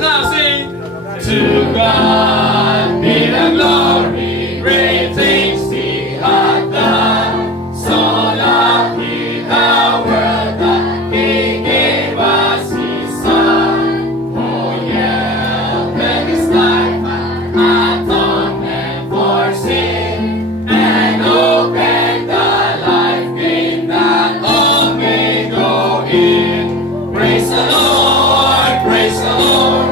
now sing. To God be the glory, great things He hath done. So loved He the world that He gave us His Son. Oh yeah, that His life an atonement for sin, and open the life gate that all may go in. Praise the Lord, praise the Lord.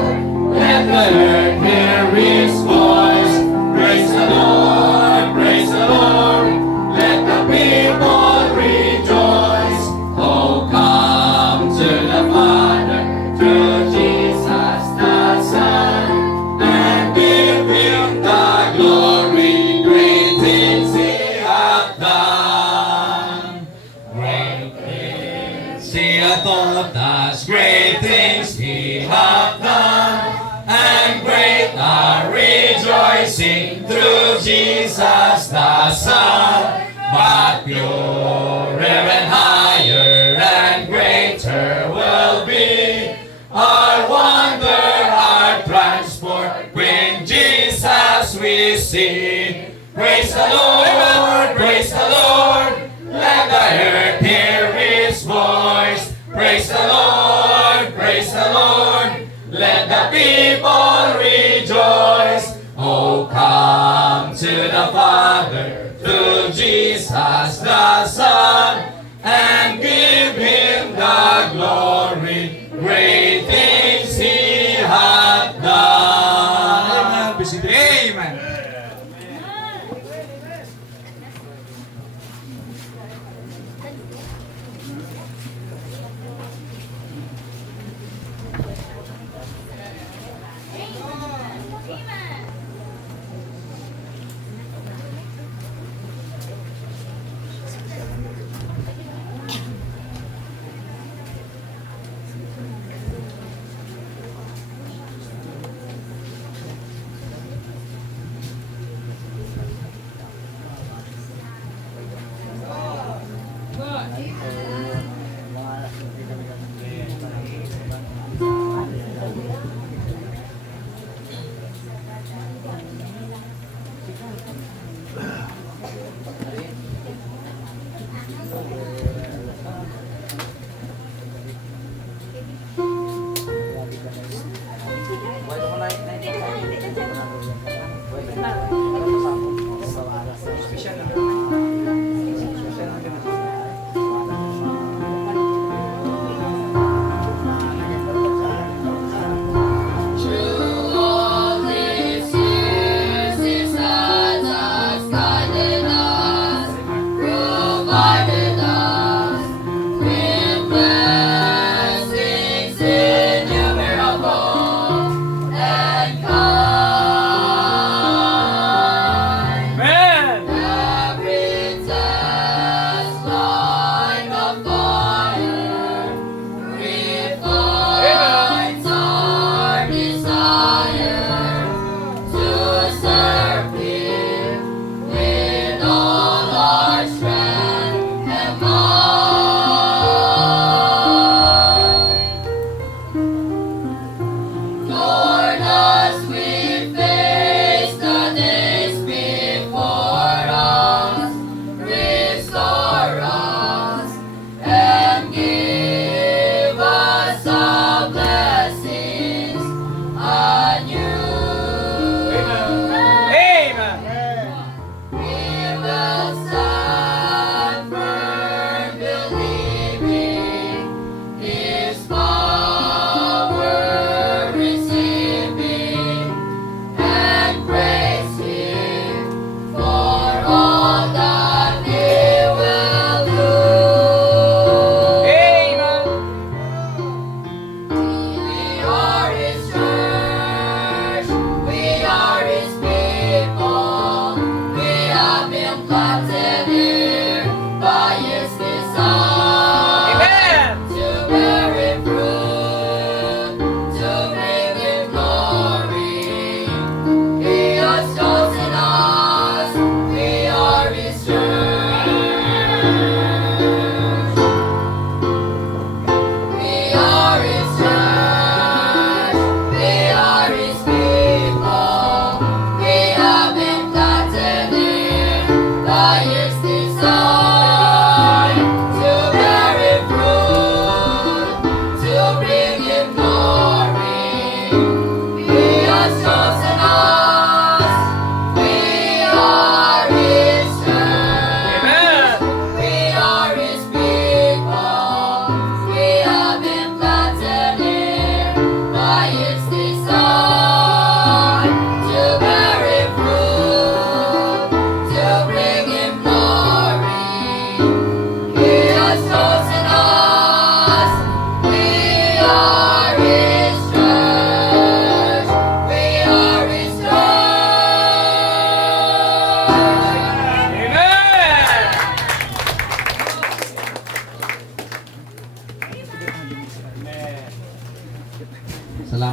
Let the earth hear His voice. Praise the Lord, praise the Lord. Let the people rejoice. Oh, come to the Father through Jesus the Son, and give Him the glory. Great things He hath done. Great things He hath taught us. Great things He hath done. And great our rejoicing through Jesus the Son. But purer and higher and greater will be our wonder, our transport, when Jesus we see. Praise the Lord, praise the Lord. Let the earth hear His voice. Praise the Lord, praise the Lord. Let the people rejoice. Oh, come to the Father through Jesus the Son, and give Him the glory. Great things He hath done. Amen.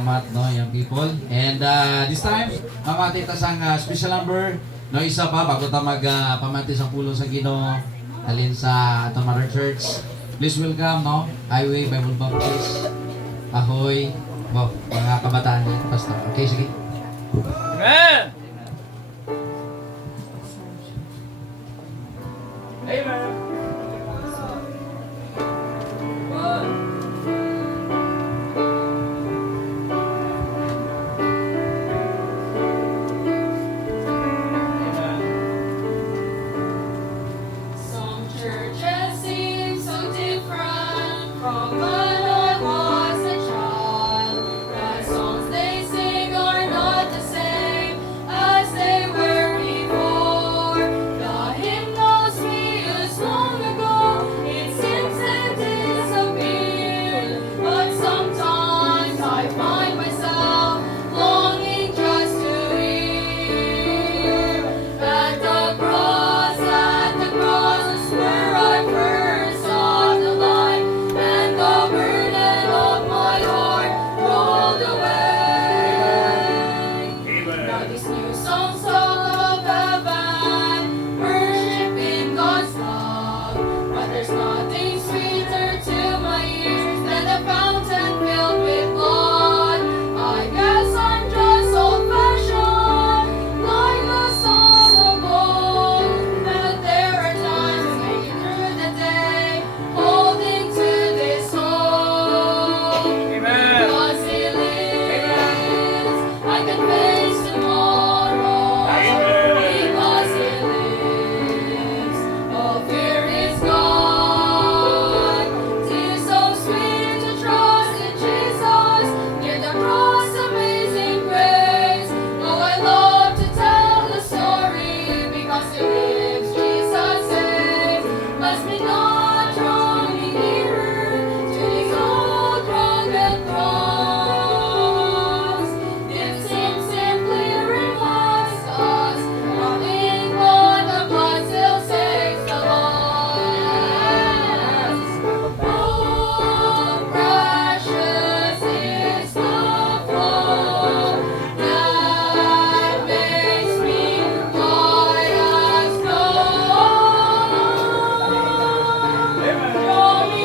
salamat, no, young people. And this time, mamati ta sang special number, no, isa pa bago ta pamati sa pulo sa Ginoo alin sa atong Mother Church. Please welcome, no, Highway Bible Baptist. Ahoy, wow, mga kabataan ni Pastor. Okay, sige. Amen. Amen. Some churches seem so different from when I was a child. The songs they sing are not the same as they were before. The hymnals we used long ago, it seems they disappeared. But sometimes I find myself longing just to hear at the cross is where I first saw the light, and the burden of my heart rolled away. Now these new songs of heaven, worshiping God's love, but there's nothing sweeter to my ears than a fountain filled with blood. I guess I'm just old-fashioned, like the songs of old, but there are times making through the day, holding to this hope. Amen. Because He lives, I can face tomorrow. Because He lives, all fear is gone. Tis so sweet to trust in Jesus, near the cross, amazing grace. Oh, I love to tell the story, because He lives, Jesus saves. Must be not drawing nearer to His old rugged cross. This hymn simply reminds us, nothing but the blood still saves the lost. Oh, precious is the flow that makes me white as snow. Draw me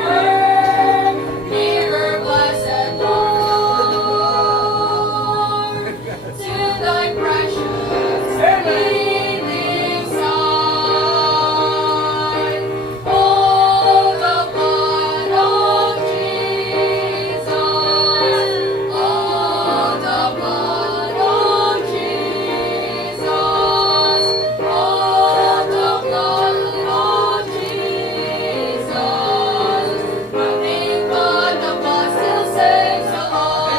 nearer, nearer, blessed Lord, to Thy precious healing side. Oh, the blood of Jesus. Oh, the blood of Jesus. Oh, the blood of Jesus. Nothing but the blood still saves the lost.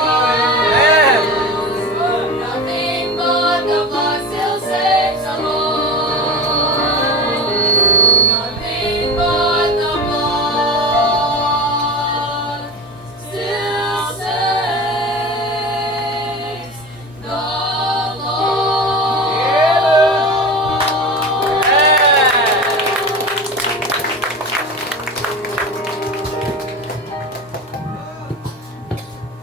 Nothing but the blood still saves the lost. Nothing but the blood still saves the lost.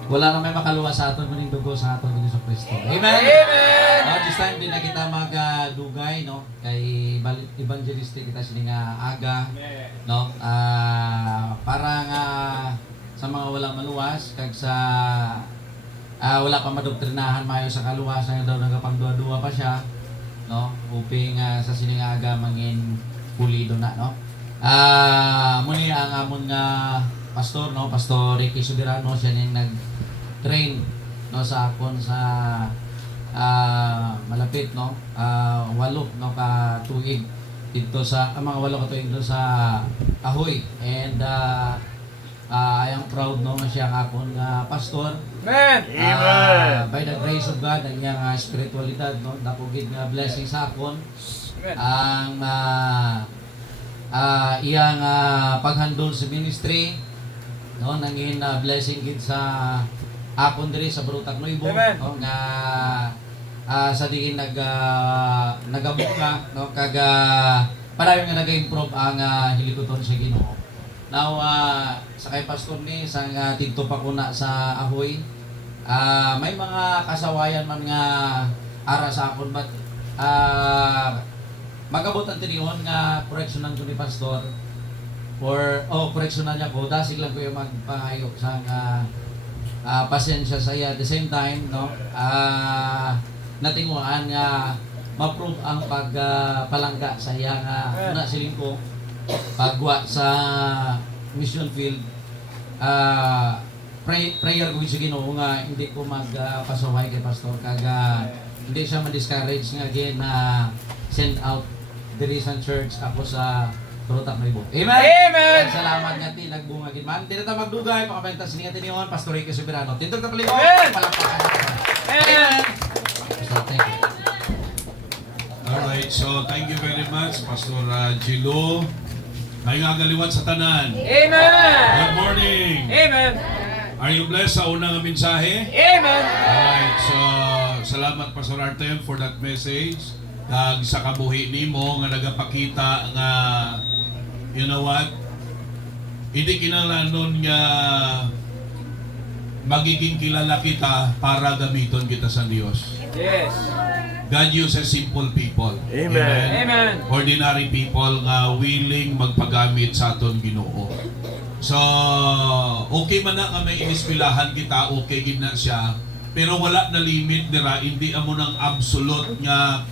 Wala na may makaluwa sa aton kuning dugo sa aton kuning sa Kristo. Amen. Amen. This time din na kita magdugay, no, kay evangelistic kita sini nga aga, no, para nga sa mga wala maluwas kag sa wala pa madoktrinahan mayo sa kaluwasan daw nagapangduwa-duwa pa siya, no, uping sa sini nga aga mangin pulido na, no. Muli ang amon nga pastor, no, Pastor Ricky Subirano, siya ning nag-train, no, sa akon sa malapit, no, 8, no, ka tuig dito sa mga 8 ka tuig dito sa Ahoy. And I am proud, no, nga siya ang akon nga pastor. Amen. By the grace of God, ang iyang spiritualidad, no, nakugid nga blessing sa akon. Ang iyang paghandol sa ministry, no, nangin blessing gid sa akon diri sa Barutak Nuevo, no, nga sa diin nagabuka, no, kag padayon nga naga-improve ang hilikoton sa Ginoo. Now, sa kay Pastor ni, sa dito pa ko na sa Ahoy, may mga kasawayan man nga ara sa akon, but magabutan tinihon nga correctionan ko ni Pastor, or correctionan niya ko, dasig lang ko yung magpahayok sa pasensya sa iya. At the same time, no, natinguan nga ma-prove ang pagpalangga sa iya nga una siling ko pagwa sa mission field. Prayer ko sa Ginoo nga hindi ko magpasaway kay Pastor, kaga hindi siya ma-discourage nga again na send out diri sa church ako sa Turutak Maribo. Amen! Amen! Salamat nga ti nagbunga gid man. Dili ta magdugay, makabentas ni nga tinihon Pastor Ricky Soberano. Tindog ta palingon. Amen! Palakpakan. Amen! So, thank you. Alright, so thank you very much, Pastor Gilo. May nga galiwat sa tanan. Amen! Good morning. Amen! Are you blessed sa unang mensahe? Amen! Alright, so salamat Pastor Artem for that message. Kag sa kabuhi nimo nga nagapakita nga you know what? Hindi kinahanglan nga magiging kilala kita para gamiton kita sa Dios. Yes! God uses simple people. Amen! Amen! Ordinary people nga willing magpagamit sa aton Ginoo. So, okay man na nga may inispilahan kita, okay gid na siya, pero wala na limit dira, hindi amo nang absolute nga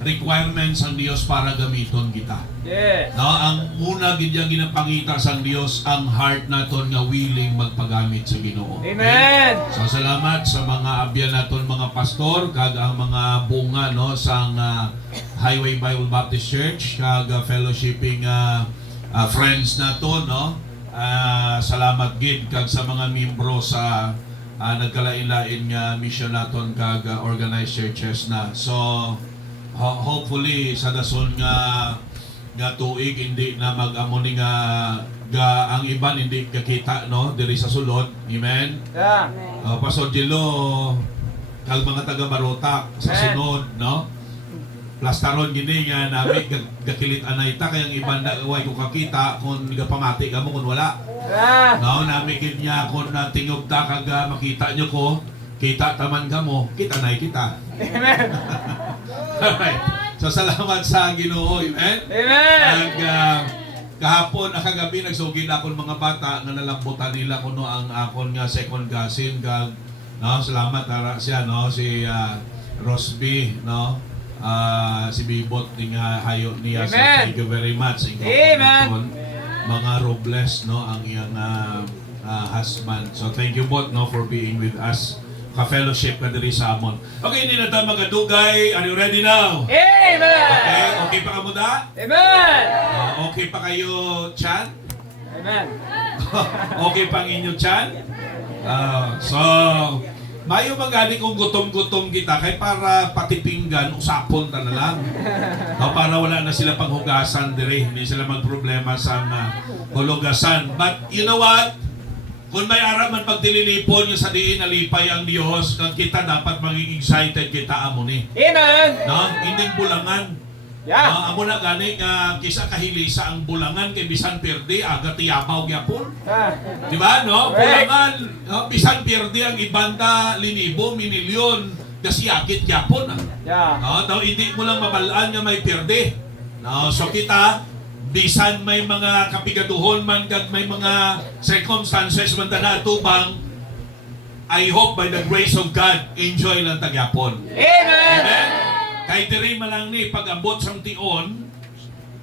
requirements ang Dios para gamiton kita. Yes! No, ang una gid yang ginapangita sang Dios ang heart naton nga willing magpagamit sa Ginoo. Amen! So salamat sa mga abyan naton mga pastor kag ang mga bunga no sang Highway Bible Baptist Church kag fellowshipping friends naton no. Salamat gid kag sa mga miyembro sa nagkalain-lain nga mission naton kag organized churches na. So hopefully sa dason nga tuig hindi na mag-amo ni nga ang iban hindi kakita no diri sa sulod. Amen. Yeah! Pastor Gilo kag mga taga Barotak sa Amen. sunod no. Plastaron gini nga nami gakilit anay ta kay ang iban na way ko kakita kun gapamati ka mo kun wala. Yeah! No nami gid niya kun tingog ta kag makita nyo ko kita taman ka mo kita nay kita. Amen! Alright. So salamat sa Ginoo. Amen. Amen! Kahapon kagabi nagsugid akon mga bata nga nalambutan nila kuno ang akon nga second cousin kag no salamat ara siya no si Rosby no si Bibot ning hayo niya. So Amen. thank you very much. Amen. Mga Robles no ang iyang husband. So thank you both no for being with us. Ka-fellowship na diri sa amon. Okay, hindi na tayo magadugay. Are you ready now? Amen! Okay pa ka mo da? Amen! Okay pa kayo, Chan? Amen! Okay pa ang inyo, Chan? So, mayo magani kung gutom-gutom kita kay para patipinggan, usapon ta na lang. Para wala na sila panghugasan dire, hindi sila magproblema sa hulugasan. But you know what? Kung may araw man pagdililipon yung sa diin nalipay ang Diyos, kang kita dapat maging excited kita amo ni. Amen! No? Hindi bulangan. Yeah! Amo na gani nga kisa kahilisa ang bulangan kay bisan pirdi aga tiyabaw gyapon. Di ba no? Correct. Bulangan bisan pirdi ang ibanda linibo minilyon gasiyakit gyapon. Yeah! No, daw hindi mo lang mabalaan nga may pirdi. No, so kita bisan may mga kapigaduhon man kag may mga circumstances man na tubang, I hope by the grace of God enjoy lang tagyapon. Amen! Amen. Kay diri man lang ni pag-abot sang tion,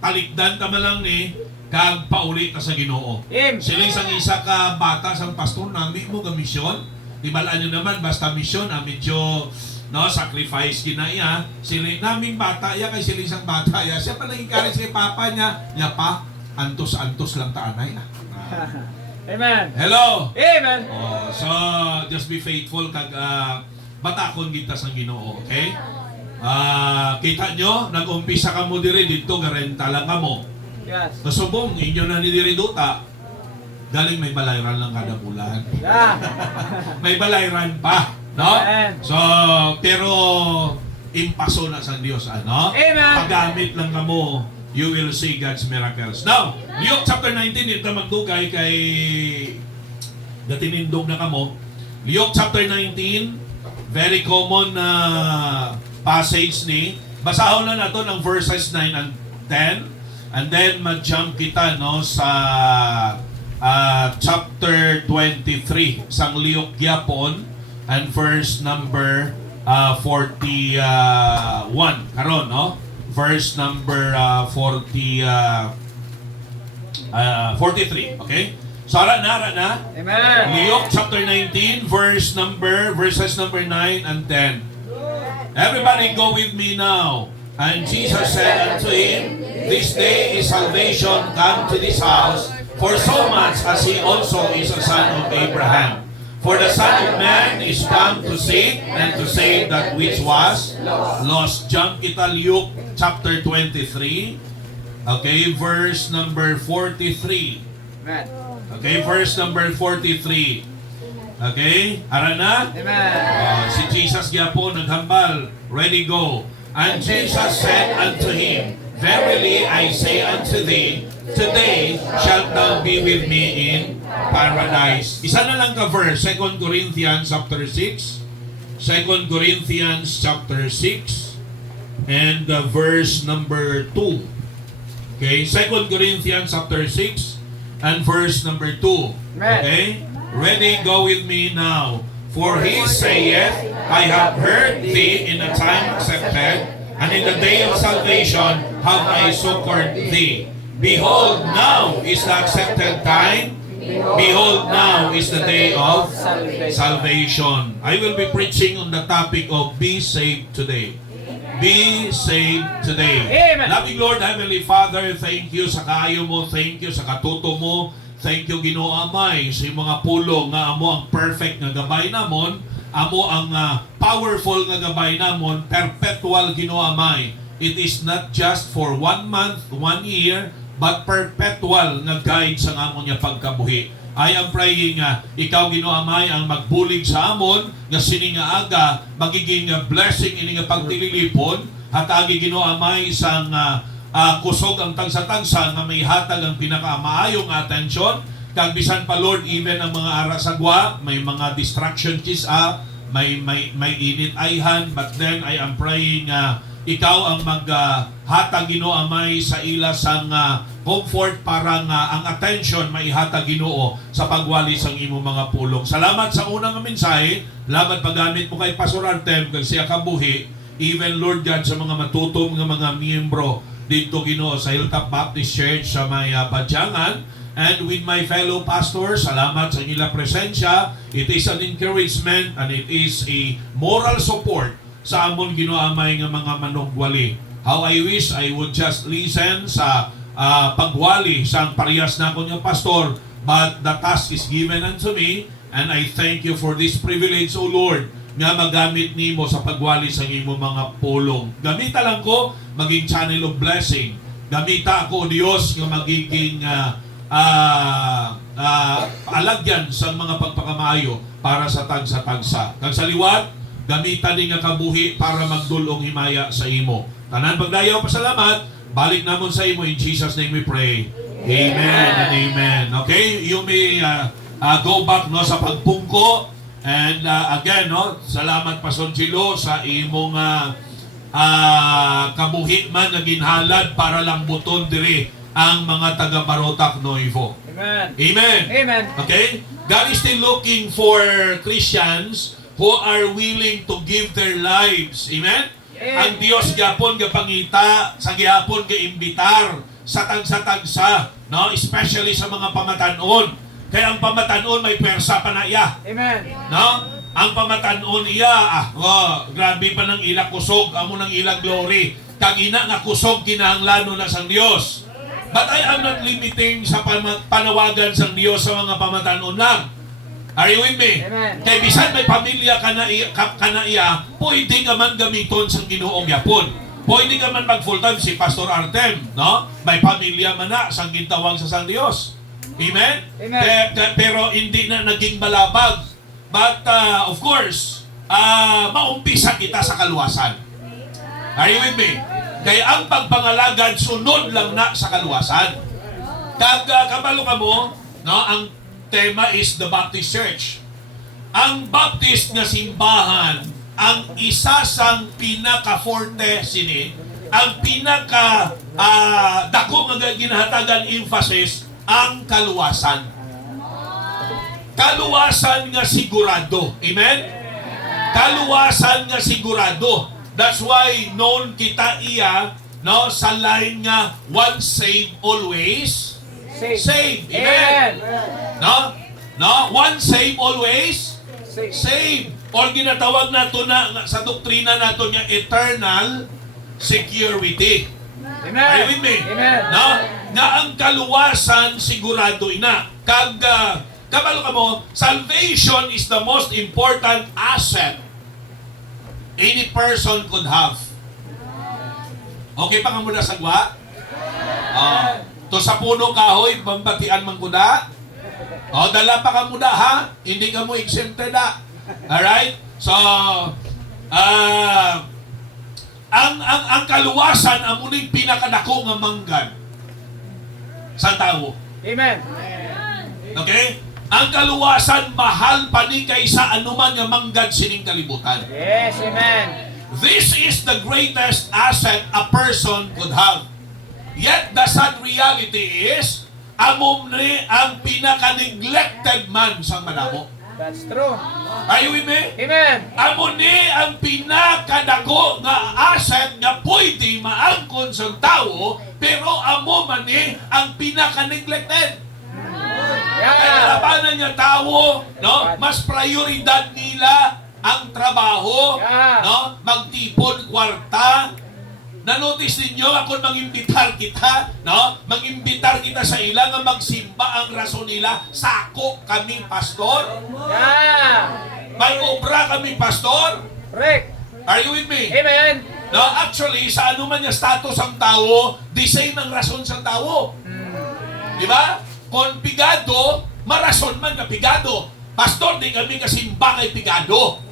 talikdan ta man lang ni kag pauli ta sa Ginoo. Amen! Siling sang isa ka bata sang pastor nami mo ga misyon. Di balaan nyo naman basta misyon medyo no sacrifice ginaya. Siling naming bata ya kay siling sang bata ya. Siya pa nag-encourage kay papa niya pa antos-antos lang ta anay. Amen! Hello. Amen! So just be faithful kag batakon kita sang Ginoo, okay? Kita nyo, nag-umpisa ka mo diri dito, garenta lang ka mo. Yes! Kasubong, inyo na ni diri duta. Galing may balayran lang kada bulan. Yeah! May balayran pa, no? Amen. So, pero impaso na sa Dios, ano? Amen. Paggamit lang ka mo you will see God's miracles. Now, Luke chapter 19, ito magdugay kay gatinindog na kamo. Luke chapter 19, very common na passage ni. Basahon na nato ng verses 9 and 10. And then mag-jump kita no sa chapter 23 sang Luke gyapon and verse number 41 karon no, verse number 43. Okay, so ara na Amen. Luke chapter 19 verses number 9 and 10. Everybody go with me now. And Jesus said unto him, this day is salvation come to this house, for so much as he also is a son of Abraham. For the Son of Man is come to seek and to save that which was lost. Jump kita Luke chapter 23. Okay, verse number 43. Amen. Okay, verse number 43. Okay, ara na? Amen. Si Jesus gyapon naghambal. Ready, go. And Jesus said unto him, verily I say unto thee, today shalt thou be with me in paradise. Isa na lang ka verse, 2 Corinthians chapter 6. 2 Corinthians chapter 6 and verse number 2. Okay, 2 Corinthians chapter 6 and verse number 2. Okay? Ready, go with me now. For he saith, I have heard thee in a time accepted, and in the day of salvation have I succored thee. Behold, now is the accepted time. Behold, now is the day of salvation. I will be preaching on the topic of be saved today. Be saved today. Amen. Loving Lord, Heavenly Father, thank you sa kaayo mo, thank you sa katuto mo, thank you Ginoo Amay sa mga pulong nga amo ang perfect nga gabay namon, amo ang powerful nga gabay namon, perpetual Ginoo Amay. It is not just for 1 month, 1 year, but perpetual nga guide sa amon nga pagkabuhi. I am praying ikaw Ginoo Amay ang magbulig sa amon nga sini nga aga magiging blessing ini nga pagtililipon hatagi Ginoo Amay sang kusog ang tagsa-tagsa nga may hatag ang pinakamaayong atensyon kag bisan pa Lord even ang mga ara sagwa may mga distraction may init ayhan, but then I am praying ikaw ang maghatag Ginoo Amay sa ila sang comfort para nga ang attention maihatag Ginoo sa pagwali sang imo mga pulong. Salamat sa unang mensahe, salamat paggamit mo kay Pastor Artem kag siya kabuhi, even Lord God sa mga matutom nga mga miyembro dito Ginoo sa Hilltop Baptist Church sa may Badyangan, and with my fellow pastors, salamat sa inyong presensya. It is an encouragement and it is a moral support sa amon Ginoo Amay nga mga manugwali. How I wish I would just listen sa pagwali sa parehas na akong pastor, but the task is given unto me, and I thank you for this privilege, O Lord, nga magamit nimo sa pagwali sa imo mga pulong. Gamita lang ko maging channel of blessing. Gamita ako, Diyos, nga magiging alagyan sa mga pagpakamayo para sa tagsa-tagsa. Kag sa liwat, gamitan din nga kabuhi para magdulong himaya sa imo. Tanan pagdayaw pasalamat, balik namon sa imo in Jesus' name we pray. Amen and amen. Okay, you may go back no sa pagpungko. And again, no, salamat Pastor Chilo sa imong kabuhi man na ginhalad para lang buton diri ang mga taga-Barotac Nuevo. Amen. Amen. Amen. Okay? God is still looking for Christians who are willing to give their lives. Amen? Ang Dios gyapon gapangita sa gyapon gaimbitar sa tagsa-tagsa, no? Especially sa mga pamatanon. Kaya ang pamatanon may pwersa pa na iya. Amen. No? Ang pamatanon iya, grabe pa ng ila kusog, amo ng ila glory. Kag ina nga kusog kinahanglan na sang Dios. But I am not limiting sa panawagan sang Dios sa mga pamatanon lang. Are you with me? Amen. Kaya bisan may pamilya ka na iya, pwede ka man gamiton sa Ginoong yapon. Pwede ka man mag full time si Pastor Artem, no? May pamilya man na sang gintawag sa sang Dios. Amen? Amen. Pero hindi na naging balabag. But of course, maumpisa kita sa kaluwasan. Are you with me? Kaya ang pagpangalagad sunod lang na sa kaluwasan. Kabalo ka mo, no, ang tema is the Baptist Church. Ang Baptist nga simbahan, ang isa sang pinaka-forte sini, ang pinaka dako nga ginahatagan emphasis, ang kaluwasan. Kaluwasan nga sigurado. Amen? Kaluwasan nga sigurado. That's why known kita iya, no, sa line nga once saved, always saved. Amen. No, once saved, always saved. Or ginatawag nato na sa doktrina nato nga eternal security. Amen. Are you with me? Amen. No? Na ang kaluwasan sigurado ina. Kabalo ka mo, salvation is the most important asset any person could have. Okay pa nga muna sagwa? To sa puno kahoy, bambatian man kuda. Dala pa ka muna ha? Hindi ka mo exempted ha? Alright? So, ang kaluwasan, ang muning pinakadako nga manggad sa tao. Amen. Okay? Ang kaluwasan, mahal pa ni kaysa anuman nga manggad sining kalibutan. Yes, amen. This is the greatest asset a person could have. Yet the sad reality is, amom ni ang pinaka-neglected man sa manamo. That's true. Are you with me? Amen. Amo ni ang pinakadako nga asset nga pwede maangkon sa tao, pero amo man ni ang pinaka-neglected. Kaya Yeah. labanan niya tao, no? Mas prioridad nila ang trabaho, Yeah. no? Magtipon kwarta. Na-notice ninyo ako mang-imbitar kita, no? Mang-imbitar kita sa ila nga magsimba, ang rason nila, sako kami pastor. Yeah. May obra kami pastor. Correct. Are you with me? Amen. No, actually, sa anuman niya status ang tao, the same ang rason sa tao. Di ba? Kung pigado, marason man na pigado. Pastor, di kami kasimba kay pigado.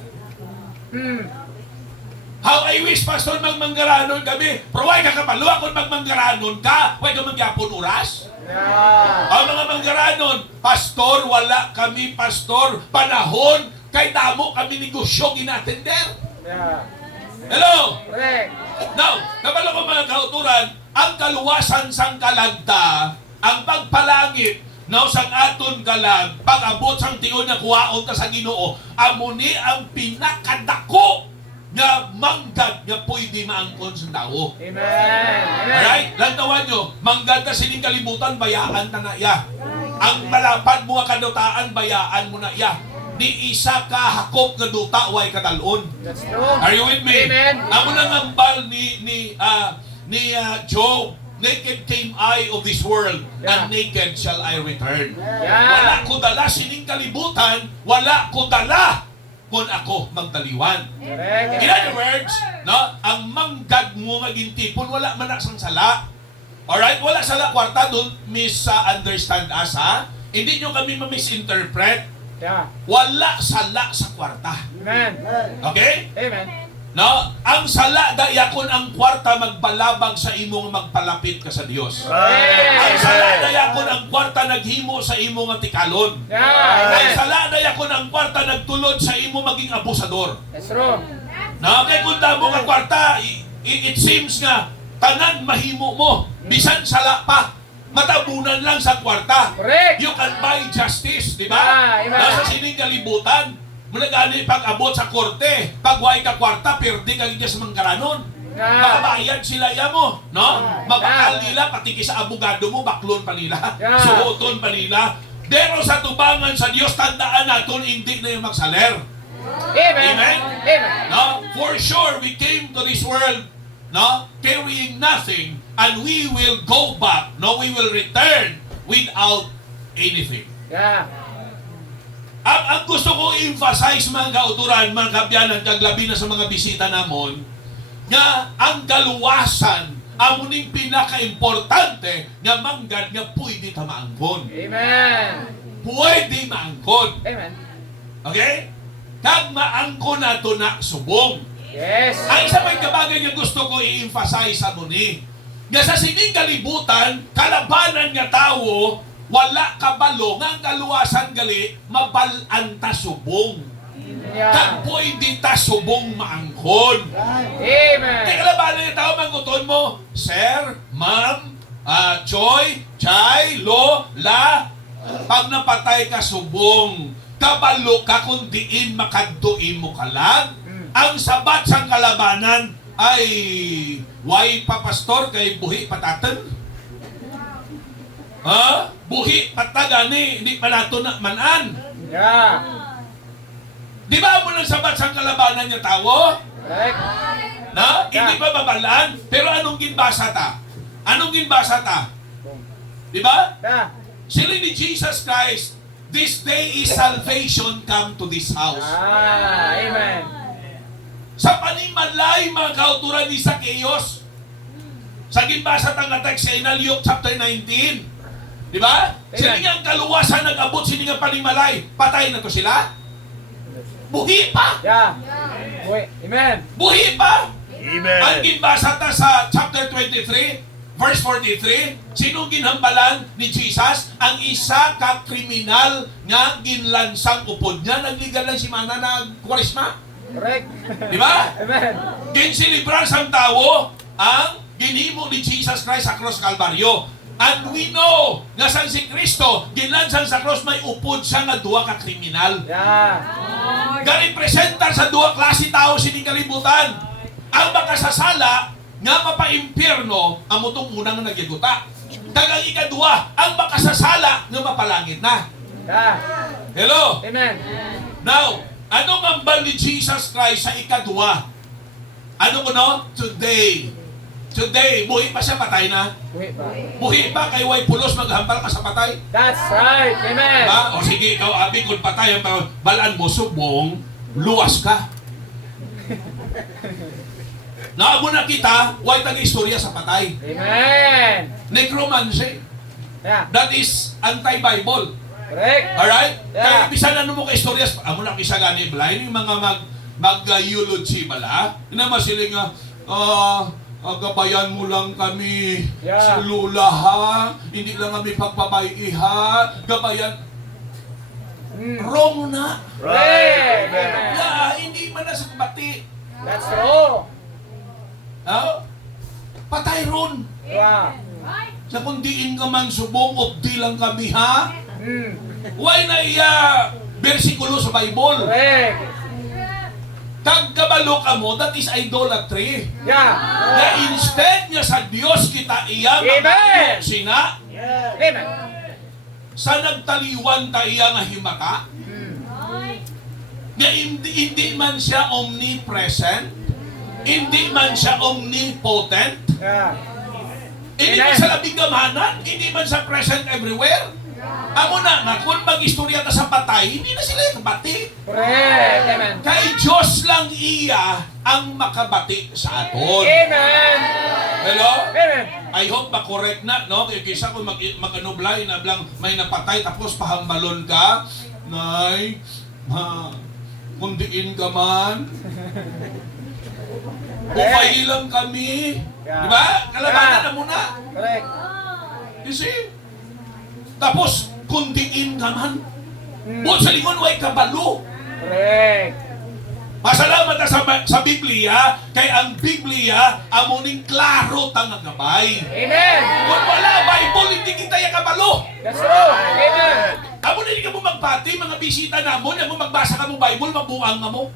How I wish, Pastor, magmanggaranon kami. Pero why ka kapaluwa kung magmanggaranon ka? Why ka magyapon oras? Yeah. Ang mga manggaranon, Pastor, wala kami, Pastor, panahon, kay damo kami negosyo ginatender. Yeah. Hello? Correct. Now, kabalo ko mga kauturan, ang kaluwasan sang kalagta, ang pagpalangit, no, sang aton kalag, pag-abot sang tion na kuwaon ta sa Ginoo, amuni ang pinakadako nga manggad nga pwede maangkon sa tao. Amen. Amen. Alright? Lantawan nyo, manggad na sining kalibutan, bayaan ta na iya. Ang malapad mo nga kadutaan, bayaan mo na iya. Ni isa ka hakop nga duta, way kadalon. That's true. Are you with me? Amen. Amo nang ambal ni Job, naked came I of this world, Yeah. and naked shall I return. Yeah. Wala ko dala sining kalibutan, wala ko dala kung ako magtaliwan. Correct. In other words, no, ang manggad mo nga gintipon, wala man na sang sala. Alright? Wala sala kwarta, don't misunderstand us, ha? Hindi nyo kami ma-misinterpret. Yeah. Wala sala sa kwarta. Amen. Okay? Amen. No? Ang sala dayakon ang kwarta magbalabag sa imong magpalapit ka sa Dios. Ang sala dayakon ang kwarta naghimo sa imo nga tikalon. Yeah. Ang Amen. sala dayakon ang kwarta nagtulod sa imo maging abusador. That's true. No? Kay kung damo nga kwarta, it seems nga tanan mahimo mo. Bisan sala pa. Matabunan lang sa kwarta. Correct. You can buy justice, di ba? Ah, amen. Nasa sining kalibutan. Muna gani pag-abot sa korte, pagway ka kwarta, perdi ka sa manggaranon. Yeah. Makabayad sila ya mo, no? Mabakal nila, pati sa abogado mo, baklon pa nila, Yeah. suoton pa nila. Pero sa tubangan sa Diyos, tandaan natin, hindi na yung magsaler. Amen. Amen? Amen. No? For sure, we came to this world, no, carrying nothing, and we will go back, no, we will return without anything. Yeah. Ang gusto ko i-emphasize mga kauturan, mga kabyanan, kaglabi na sa mga bisita namon, nga ang kaluwasan, amuning pinaka-importante nga manggad nga pwede ta maangkon. Amen. Pwede maangkon. Amen. Okay? Kag maangkon nato na subong. Yes. Ang isa pa'y kabagay nga gusto ko i-emphasize sa muni. Nga sa sining kalibutan, kalabanan nga tao, wala kabalo, nga ang kaluwasan gali, mabalan ta subong. Yeah. Kag pwede ta subong maangkon. Amen. Kaya kalabanan nga tao, mangguton mo, Sir, Ma'am, Choy, Chay, Lo, La, pag napatay ka subong, kabalo ka kung diin makadtuin mo ka lang. Ang sabat sang kalabanan ay way pa pastor kay buhi patatan. Ha? Buhi patagani, hindi pa nato na manan. Yeah. Di ba mo nang sabat sang kalabanan niya tao? Correct. Na? Hindi pa babalaan. Pero anong ginbasa ta? Anong ginbasa ta? Di ba? Yeah. Sila ni Jesus Christ, this day is salvation come to this house. Amen. Sa panimalay mga kauturan ni Zacchaeus. Sa ginbasa tang nga text sa Luke chapter 19. Di ba? Sila nga ang kaluwasan nag-abot sila nga panimalay. Patay na to sila? Buhi pa! Yeah. Wait. Amen. Buhi pa! Amen. Ang ginbasa ta sa chapter 23, verse 43, sinong ginhambalan ni Jesus? Ang isa ka kriminal nga ginlansang upod niya. Nagligal lang si Mana na kwarisma. Correct. Di ba? Amen. Ginsilibran sang tao ang ginhimo ni Jesus Christ sa cross Calvario. And we know nga sang si Kristo ginlansang sa cross may upod siya nga duwa ka kriminal. Yeah. Garipresentar sa duwa klase tao sining kalibutan. Ang makasasala nga mapaimpyerno ang mutong unang nagyaguta. Kag ang ikaduwa, ang makasasala nga mapalangit na. Yeah. Hello? Amen. Now, anong ambal ni Jesus Christ sa ikaduwa? Ano ko no? Today. Today, buhi pa siya, patay na. Wait pa. Buhi pa, kay way pulos maghambal ka sa patay. That's right. Amen. Diba? O sige, ikaw abi kung patay, ang balaan mo subong, luwas ka. Naamo na kita, way tag-istorya sa patay. Amen. Necromancy. Yeah. That is anti-Bible. Correct. Alright? Yeah. Kaya bisan ano mo ka istorya, amo na kisa gani blind yung mga mag-eulogy bala. Naman sila nga, gabayan mo lang kami. Yeah. Si Lula ha, hindi lang kami pagbabayi ha. Gabayan. Wrong na. Correct. Amen. Yeah, hindi man na sa bati. That's true. Ha? Patay ron. Yeah. Sa kundiin ka man subong, obdi lang kami ha. Why na iya bersikulo sa Bible? Correct. Kag kabalo ka mo, that is idolatry. Yeah. Na instead niya sa Diyos kita iya Amen. sina, Amen. sa nagtaliwan ta iya nga himaka, na hindi man siya omnipresent, hindi man siya omnipotent, Yeah. hindi man siya labing gamanan, hindi man siya present everywhere. Amo na kung mag-istorya ka sa patay, hindi na sila yung kabati. Correct. Amen. Kay Diyos lang iya ang makabati sa aton. Amen. Hello? Amen. I hope ma-correct na, no? Kaya kisa kung mag-anublay na blang may napatay tapos pahambalon ka, Nay, kundiin ka man. Bukay lang kami. Yeah. Di ba? Kalabanan Yeah. na muna. Correct. You see? Tapos, kundiin ka man. Buot sa lingon, way kabalo. Correct. Pasalamat na sa Biblia, kay ang Biblia, amuning klaro tang gabay. Amen. Kung wala Bible, hindi kita yung kabalo. That's true. Amen. Amo na hindi ka mo magpati, mga bisita na mo, na mo magbasa ka mo Bible, mabuang ka mo.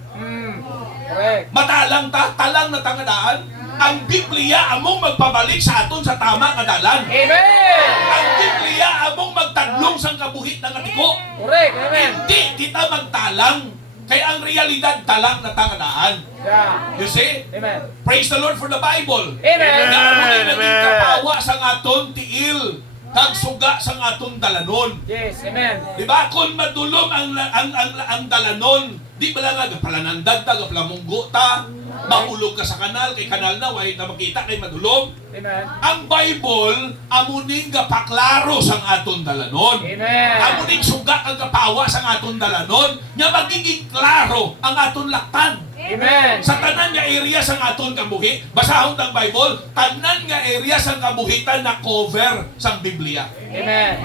Correct. Matalang ta, talang na tangadaan. Ang Biblia among magpabalik sa aton sa tama nga dalan. Amen. Ang Biblia among magtadlong sang kabuhit ng atiko. Correct. Amen. Hindi kita magtalang. Kaya ang realidad talang na tangadaan. Yeah. You see? Amen. Praise the Lord for the Bible. Amen. Na amo na naging Amen. kapawa sang aton tiil. Kag suga sang aton dalanon. Yes. Amen. Di ba? Kung madulom ang dalanon, di ba lang gapalanandad ta, gapalamunggo ta, mahulog ka sa kanal, kay kanal na, way na makita kay madulom. Amen. Ang Bible, amuning gapaklaro sang aton dalanon. Amen. Amuning suga ang gapawa sang aton dalanon, nga magiging klaro ang aton laktan. Amen. Sa tanan nga area sang aton kabuhi, basahon ng Bible, tanan nga area sang kabuhitan na cover sang Biblia. Amen.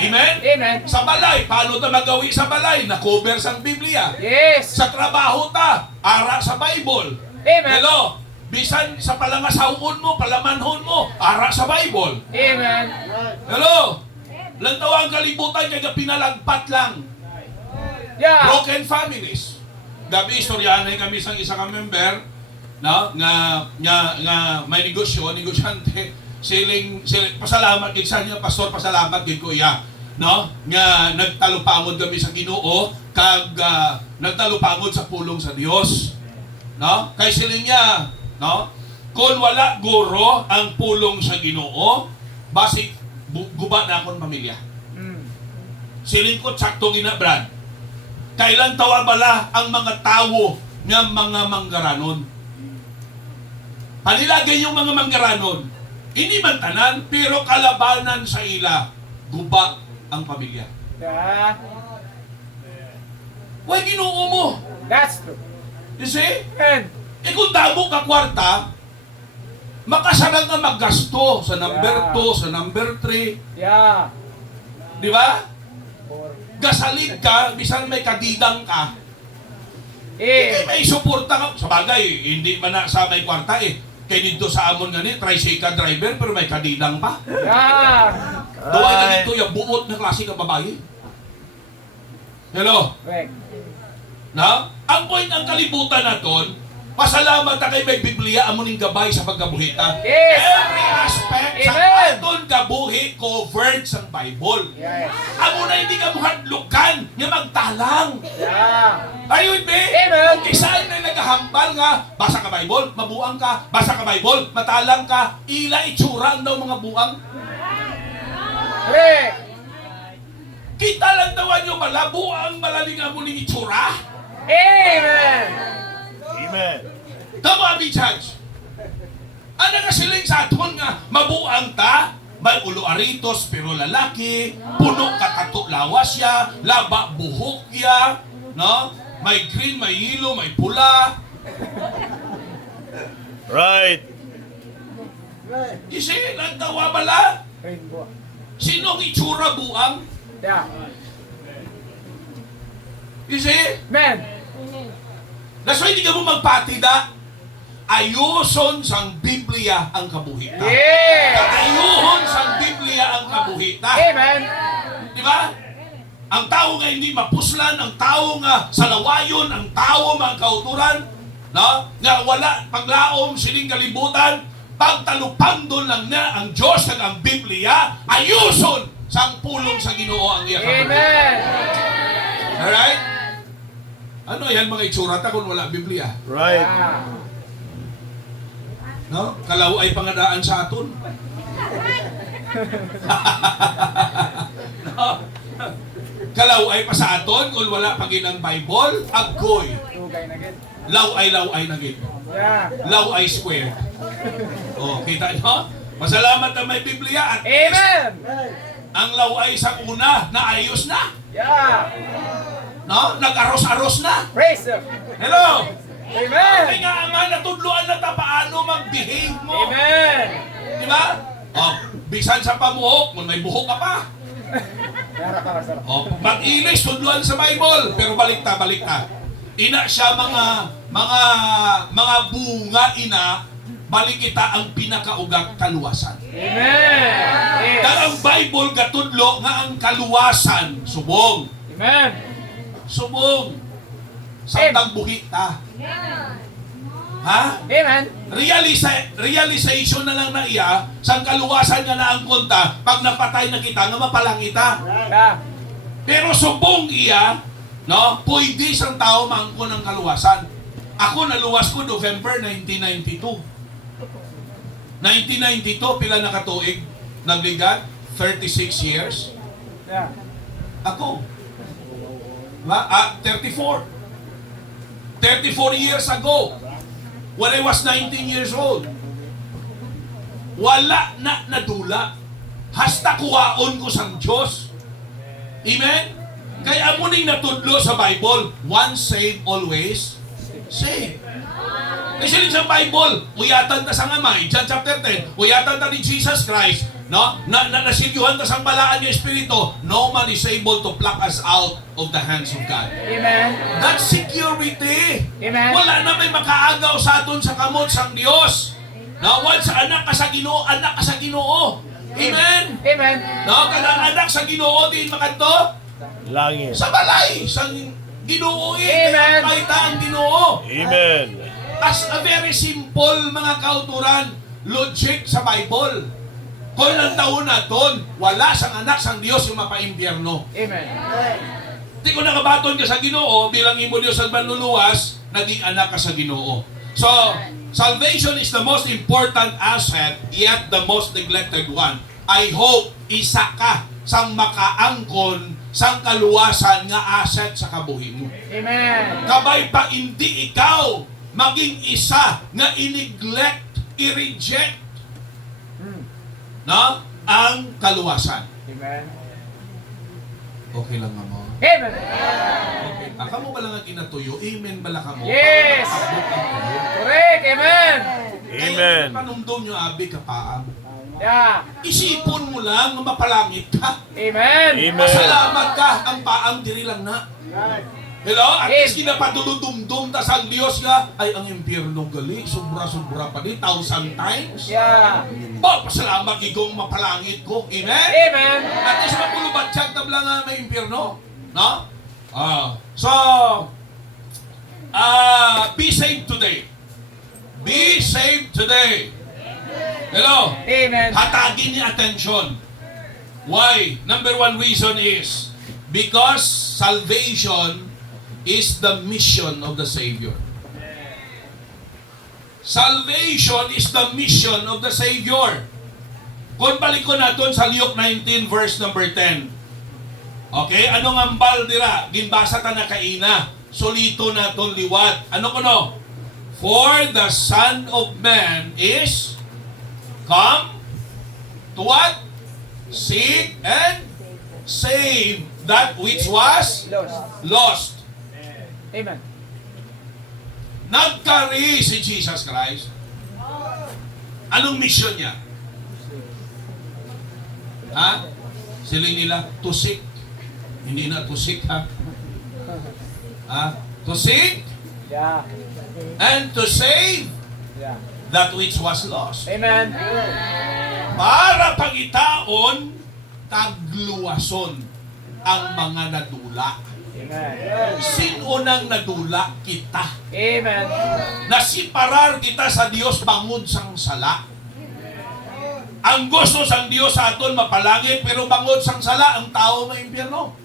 Amen? Amen. Sa balay, paano ta magawi sa balay? Na cover sang Biblia. Yes. Sa trabaho ta, ara sa Bible. Amen. Hello? Bisan sa palangasawon mo, palamanhon mo, ara sa Bible. Amen. Hello? Lantaw ang kalibutan kaya pinalagpat lang. Yeah. Broken families. Gabi istoryahan kami sang isa ka member nga may negosyante siling pasalamat gid sa niya pastor, pasalamat gid ko iya nga nagtalupangod kami sa Ginoo kag nagtalupangod sa pulong sa Dios kay siling niya kung wala guro ang pulong sa Ginoo basi guba na akong pamilya. Siling ko saktong ina Brad. Kailan tawa bala ang mga tao nga mga manggaranon? Panilagay yung mga manggaranon. Hindi man tanan, pero kalabanan sa ila, guba ang pamilya. Yeah. Why Ginoo mo? That's true. You see? Amen. Kung damo ka kwarta, makasarang nga maggasto sa number 2, sa number 3. Yeah. Di ba? Gasalig ka, bisan may kadidang ka. Eh. May suporta ka. Sa bagay, hindi man na sa may kwarta Kaya dito sa amon nga ni, tricycle driver, pero may kadidang pa. Yeah. Doon na dito yung buot na klase ng babae. Hello? Correct. Ang point ng kalibutan naton, pasalamat na kay may Biblia amuning gabay sa pagkabuhita. Yes. Every aspect sa Amen. aton kabuhi covered sa Bible. Yes. Amo na hindi ka muhadlukan nga magtalang. Yeah. Are you with me? Amen. Kung saan na naghahambal nga, basa ka Bible, mabuang ka, basa ka Bible, matalang ka, ila itsura ang daw mga buang. Correct. Kita lang daw nyo malabo ang malaling amo ni itsura. Amen. Amen. Tama ang judge. Ano nga siling sa aton nga, mabuang ta, may ulo aritos pero lalaki, puno kakato lawas siya, laba buhok ya, may green, may yellow, may pula. Right. Kasi nagtawa bala, Rainbow. sinong itsura buang? Yeah. Kasi, Amen. that's why hindi ka mo magpatida, ayuson sang Biblia ang kabuhita. Yeah. Ayuhon sang Biblia ang kabuhita. Amen. Di ba? Ang tao nga hindi mapuslan, ang tao nga salawayon, ang tao mga kauturan, nga wala paglaom sining kalibutan, pagtalupandon lang na ang Diyos at ang Biblia, ayuson sang pulong sa Ginoo ang iya kabuhita. Amen. Alright? Ano yan mga itsura ta kung wala Biblia? Right. Yeah. Kalaw ay pangadaan sa aton. Kalaw ay pa sa aton kung wala pagin ang Bible, agoy. Tugay na gid. Law ay na gid. Yeah. Law ay square. Kita nyo? Masalamat na may Biblia at Amen. ang law ay sa una na ayos na. Yeah. Nag-aros-aros na. Praise Him. Hello? Amen. Kaya nga natudluan na ta paano mag-behave mo. Amen. Di ba? Bisan sa pamuhok, may buhok ka pa. Harap ka, masarap. Mag-ilis, tudluan sa Bible. Pero balik ta. Ina siya mga bunga ina, balik kita ang pinakaugang kaluwasan. Amen. Dahil Yes. ang Bible gatudlo nga ang kaluwasan, subong. Amen. Subong. Samtang buhi ta. Ha? Amen. Realization na lang na iya, sang kaluwasan nga na ang kunta, pag napatay na kita, nga mapalangita. Yeah. Pero subong iya, pwede isang tao maangkon ng kaluwasan. Ako naluwas ko November 1992. 1992, pila na katuig? Nagligat? 36 years. Yeah. Ako. 34. 34 years ago, when I was 19 years old, wala na nadula. Hasta kuwaon ko sang Diyos. Amen? Kaya amo ning natudlo sa Bible, once saved, always saved. Kasi sa Bible, uyatan ta sa ngamay, John chapter 10, uyatan ta ni Jesus Christ, no? Nasilyuhan ta sa balaan ng Espiritu, no man is able to pluck us out of the hands of God. Amen. That's security. Amen. Wala na may makaagaw sa aton sa kamot sang Dios. No, once anak ka sa Ginoo, anak ka sa Ginoo. Amen. Amen. No, kadang anak sa Ginoo din makanto Langit. sa balay sang Ginoo. Amen. Kaita ang Ginoo. Amen. As a very simple mga kauturan, logic sa Bible. Kung ilang taon na ton, wala sang anak sang Dios yung mapaimpyerno. Amen. Di ko nakabaton ka sa Ginoo, bilang imo Dios ang manluluwas, naging anak ka sa Ginoo. So, salvation is the most important asset, yet the most neglected one. I hope isa ka sang makaangkon sang kaluwasan nga asset sa kabuhi mo. Amen. Kabay pa hindi ikaw maging isa nga i-neglect, i-reject no? Ang kaluwasan. Amen. Okay lang nga mo. Amen. Okay. Aka mo ba lang ang kinatuyo? Amen bala ka mo? Yes. Abot ang tuyo. Correct. Amen. Amen. Panumdum nyo abi kapaang. Yeah. Isipon mo lang na mapalangit ka. Amen. Amen. Masalamat ka. Ang paang diri lang na. Hello? At least Amen. kinapatuludumdum tas ang Diyos nga, ay ang impyerno gali, sobra-sobra pa di, 1,000 times. Yeah. Pasalamat igong mapalangit ko. Amen? Amen. At least mapulubatsyag tabla nga may impyerno. No? So, be saved today. Be saved today. Hello? Amen. Hatagin niya attention. Why? Number one reason is because salvation is the mission of the Savior. Salvation is the mission of the Savior. Kung balik ko natin sa Luke 19 verse number 10. Okay? Anong ambal dira? Ginbasa ta na kaina. Solito naton liwat. Ano ko no? For the Son of Man is come to what? Seek and save that which was Lost. lost. Amen. Nagkari si Jesus Christ. Anong mission niya? Ha? Siling nila, to seek. Hindi na to seek, ha? Ha? To seek Yeah. and to save Yeah. that which was lost. Amen. Para pangitaon, tagluwason ang mga nadula. Amen. Sinunang nadula kita. Amen. Nasiparar kita sa Dios bangod sang sala. Ang gusto sang Dios sa aton mapalangit, pero bangod sang sala ang tao maimpyerno.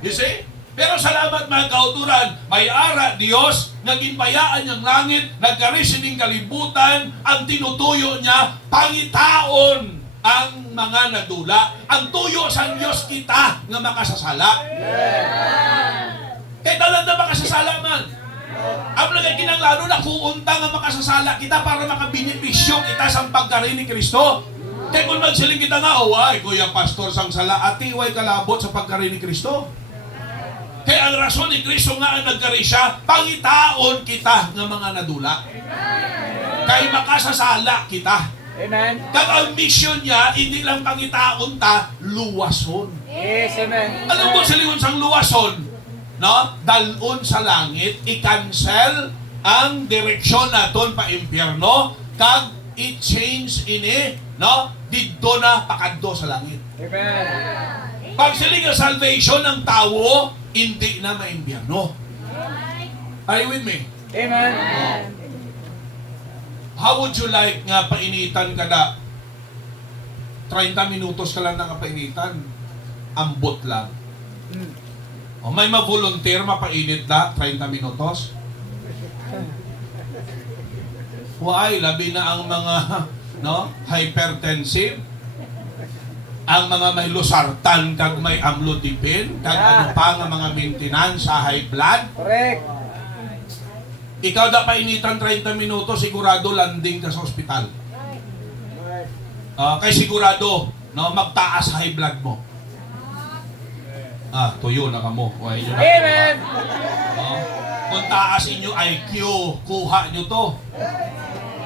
You see? Pero salamat mga kauturan, may ara Dios nga ginbayaan niyang langit, nagkari sining kalibutan, ang tinutuyo niya pangitaon ang mga nadula. Ang tuyo sang Dios kita nga makasasala. Kaya dalan na makasasala man. Ang lagay kinanglaro na kuunta nga makasasala kita para makabenepisyo kita sa pagkarin ni Kristo. Kaya kung magsiling kita nga, ay, Kuya Pastor sang sala, ati, way kalabot sa pagkarin ni Kristo. Kaya ang rason ni Kristo nga ang nagkari siya, pangitaon kita nga mga nadula. Kaya makasasala kita. Amen. Kaya ang mission niya, hindi lang pangitaon ta, luwason. Yes. Amen. Alam mo sa lingon sang luwason, no? Dalon sa langit, i-cancel ang direksyon naton pa impyerno, kag i-change ini, no? Didto na pakadto sa langit. Amen. Pag siling ang salvation ng tao, hindi na maimpyerno. Are you with me? Amen. How would you like nga painitan ka na 30 minutos ka lang nakapainitan? Ambot lang. O may ma-volunteer mapainit na 30 minutos? Why? Labi na ang mga hypertensive, ang mga may losartan kag may amlodipin, kag ano pa nga mga maintenance sa high blood. Correct. Ikaw da painitan 30 minuto, sigurado landing ka sa ospital. Kay sigurado, magtaas high blood mo. Tuyo na ka mo. Amen. Kung taas inyo IQ, kuha nyo to.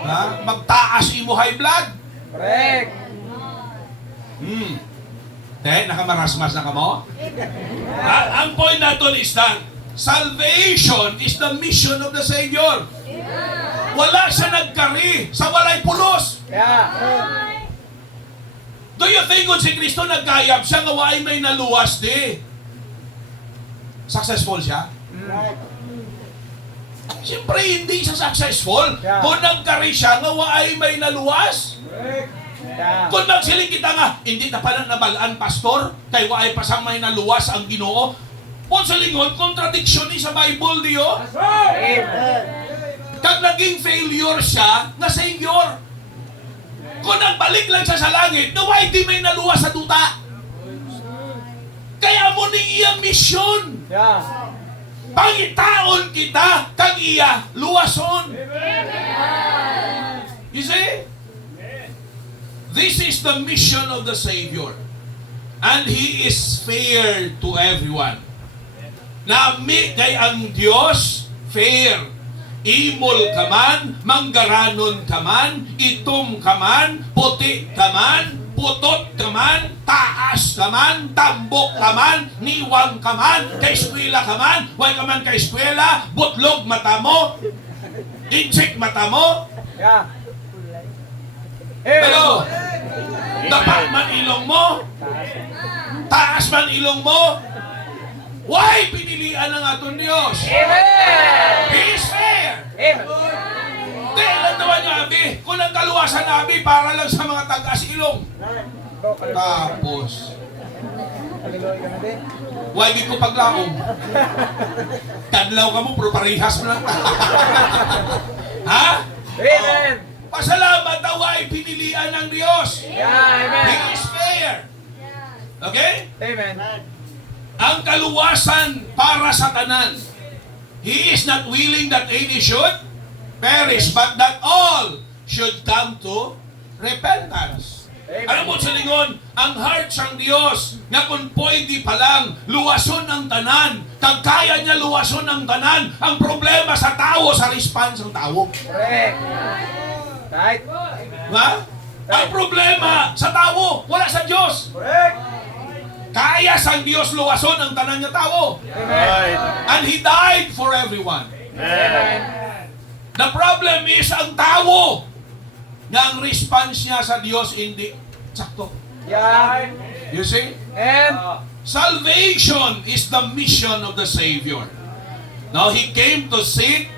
Ha? Magtaas imo high blood. Correct. Nakamarasmas na ka mo? Ang point natin is that salvation is the mission of the Savior. Wala siya nagkari sa walay pulos. Yeah. Do you think kung si Kristo nagkayab siya nga waay may naluwas di? Successful siya? Siyempre hindi siya successful. Yeah. Kung nagkari siya nga waay may naluwas. Yeah. Kung nagsiling kita nga, hindi na pala nabalaan, pastor, kay waay pasang may naluwas ang Ginoo. Kung sa lingon, contradiction ni sa Bible, diyo. Amen. Kag naging failure siya na Savior. Kung nagbalik lang siya sa langit, naway di may naluwas sa duta. Kaya mo ni iya mission. Yeah. Pangitaon kita, kag iya luwason. You see? This is the mission of the Savior. And He is fair to everyone. Nami kay ang Diyos, fair. Imol ka man, manggaranon ka man, itom ka man, puti ka man, putot ka man, taas ka man, tambok ka man, niwang ka man, kaeskwela ka man, way ka man kaeskwela, butlog mata mo, inchik mata mo, Yeah. pero dapat man ilong mo, taas man ilong mo, why pinilian ng aton Diyos? Amen. He is fair. Amen. Di lang naman niya, Abi. Kung nagkaluwasan na, Abi, para lang sa mga taga-silong. Tapos, why di ko paglaom? Tadlaw ka mo, pero parehas mo lang. Ha? Amen. Pasalamat na why pinilian ng Diyos. Yeah. Amen. He is fair. Okay? Amen. Ang kaluwasan para sa tanan. He is not willing that any should perish, but that all should come to repentance. Amen. Alam mo sa lingon, ang heart sang Dios nga kung pwede pa lang luwason ang tanan, kag kaya niya luwason ang tanan, ang problema sa tao sa response ng tao. Correct. Right. Ha? Ang problema sa tao, wala sa Dios. Correct. Kaya sang Dios luwason ang tanan nga tao. Amen. And He died for everyone. Amen. The problem is ang tao nga ang response niya sa Diyos hindi sakto. Yeah. You see? And Salvation is the mission of the Savior. Now, He came to seek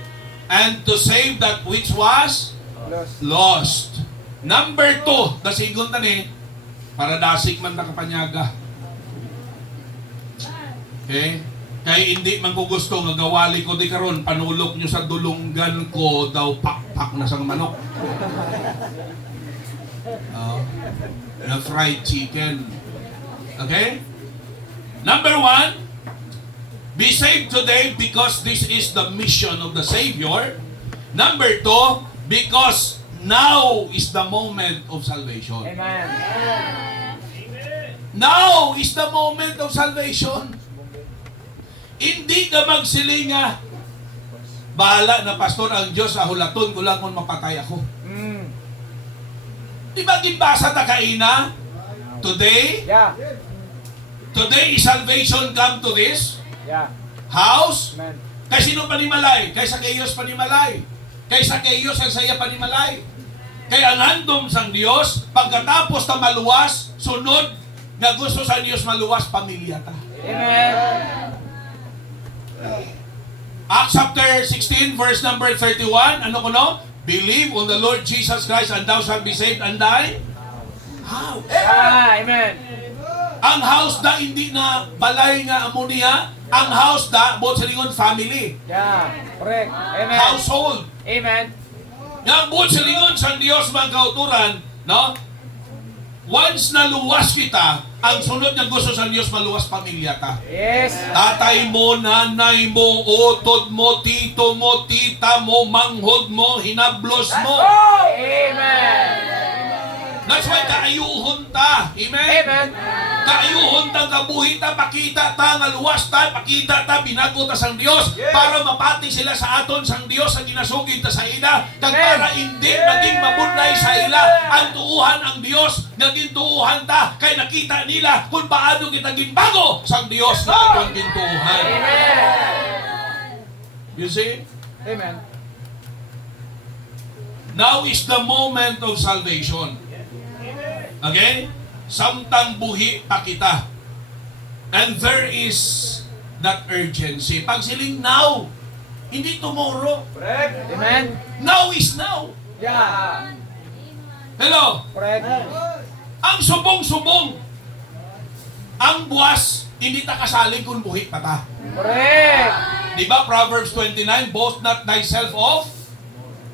and to save that which was lost. Number 2, dasigon tani, para dasig man ta kapanyaga. Okay? Kaya hindi man ko gusto nga gawali ko di karon panulok nyo sa dulunggan ko daw pakpak na sang manok. Na fried chicken. Okay? Number 1, be saved today because this is the mission of the Savior. Number 2, because now is the moment of salvation. Amen. Now is the moment of salvation. Hindi ka magsilinga. Bahala na pastor ang Diyos sa hulaton ko lang kung mapatay ako. Di ba ginbasa ta kaina? Today, Yeah. today is salvation come to this Yeah. house. Amen. Kay sino panimalay? Kay Zacchaeus panimalay. Kay Zacchaeus ang saya panimalay. Kay ang handom sang Dios pagkatapos ta maluwas, sunod nga gusto sa Dios maluwas pamilya ta. Amen. Acts chapter 16 verse number 31, ano ko no? Believe on the Lord Jesus Christ and thou shalt be saved and thy house. Ah, amen. Ang house da hindi na balay nga amo niya, ang house da buot sa lingon family, Yeah. Correct. Amen. household. Amen. Yang buot sa lingon sang Dios mga kauturan, no? Once na luwas kita, ang sunod na gusto sa Diyos maluwas pamilya ta. Yes. Tatay mo, nanay mo, utod mo, tito mo, tita mo, manghod mo, hinablos mo. Amen. That's why kaayuhon ta. Amen? Amen. Kaayuhon ta kabuhi ta, pakita ta nga luwas ta, pakita ta binago ta sang Dios para mapati sila sa aton sang Dios sa ginasugid ta sa ila kag para hindi maging mabunay sa ila ang tuuhan ang Dios naging tuuhan ta kay nakita nila kung paano kita ginbago sang Dios na aton gintuuhan. You see? Amen. Now is the moment of salvation. Okay? Samtang buhi pa kita. And there is that urgency. Pag siling now, hindi tomorrow. Correct. Amen. Now is now. Yeah. Hello? Correct. Ang subong-subong. Ang buwas, hindi ta kasalig kung buhi pa ta. Correct. Diba Proverbs 29, boast not thyself of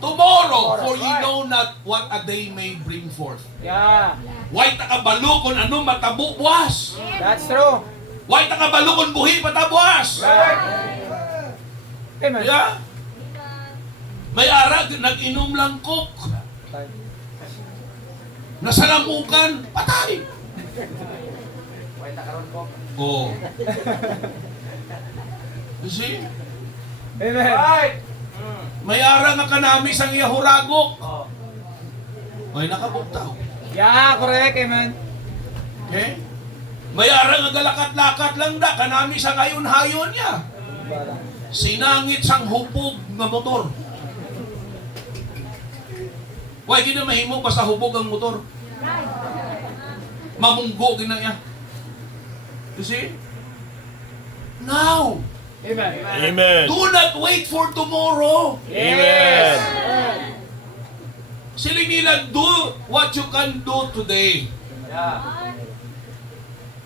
tomorrow, for you know not what a day may bring forth. Yeah. Why takabalo kung ano matabo buwas? That's true. Why takabalo kung buhi patabuas? Amen. Yeah? May arag, nag-inom lang coke. Nasalamukan, patay. Oh. You see? Amen. May ara nga kanami sang iyahuragok. May nakabugtaw. Yeah, correct. Amen. Okay? May ara nga galakat-lakat lang da, kanami sa ngayon-hayon niya. Sinangit sang hupog nga motor. Why gina mahimo basta hubog ang motor? Mamunggo gina niya. You see? Now, Amen. Amen. do not wait for tomorrow. Amen. Sila nila, do what you can do today.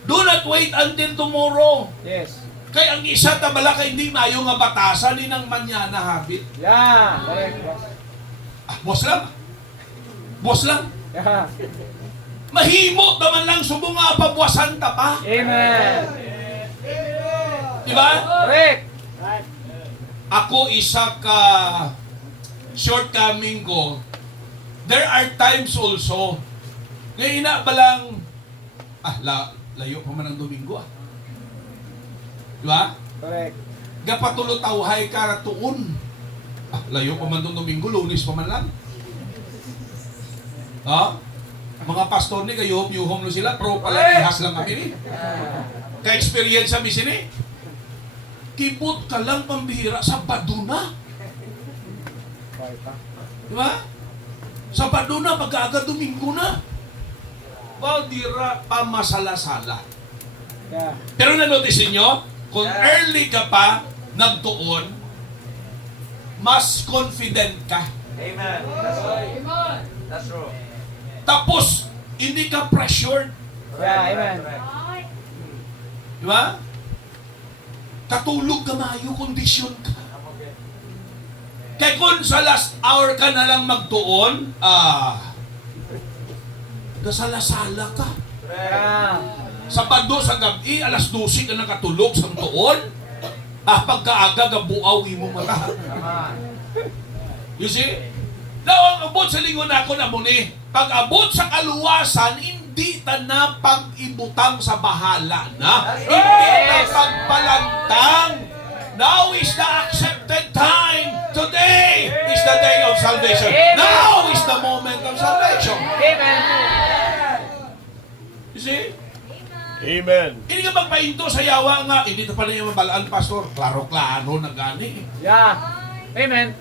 Do not wait until tomorrow. Yes. Kaya ang isa tabala kay hindi mayo nga batasan ni ng manyana habit. Yeah. Correct. Boss lang. Boss lang. Yeah. Mahimo naman lang subong nga pabuwasan ta pa. Amen. Diba? Correct. Ako isa ka shortcoming ko. There are times also ngayon na balang layo pa man ang Domingo ah. Diba? Correct. Gapatulo tawhay karatuon. Layo pa man itong Domingo, Lunes pa man lang. Mga pastor ni kayo, yuhom no sila, pro pala ihas lang kami ni. Ka-experience kami sini. Kibot ka lang pambihira sa Baduna. Diba? Sa Baduna, pagkaaga Domingo na. Baldira pamasalasala. Yeah. Pero na-notice niyo, kung early ka pa nagtuon, mas confident ka. Amen. That's true. Tapos, hindi ka pressured. Yeah, amen. Di ba? Katulog ka mayo, kondisyon ka. Kaya kung sa last hour ka na lang magtuon, nasalasala ka. Yeah. Sabado sa gabi, alas 12 ka nakatulog sa tuon, pagkaaga, gabuaw mo mata. You see? Now, ang abot sa lingon ako na muni, pag abot sa kaluwasan, hindi ta na pag-ibutang sa bahala na. Hindi na pagpalantang. Now is the accepted time. Today is the day of salvation. Now is the moment of salvation. Amen. You see? Amen. Hindi ka magpahinto sa yawa nga, hindi ta pa na yung mabalaan, Pastor. Klaro-klaro na gani. Yeah. Amen.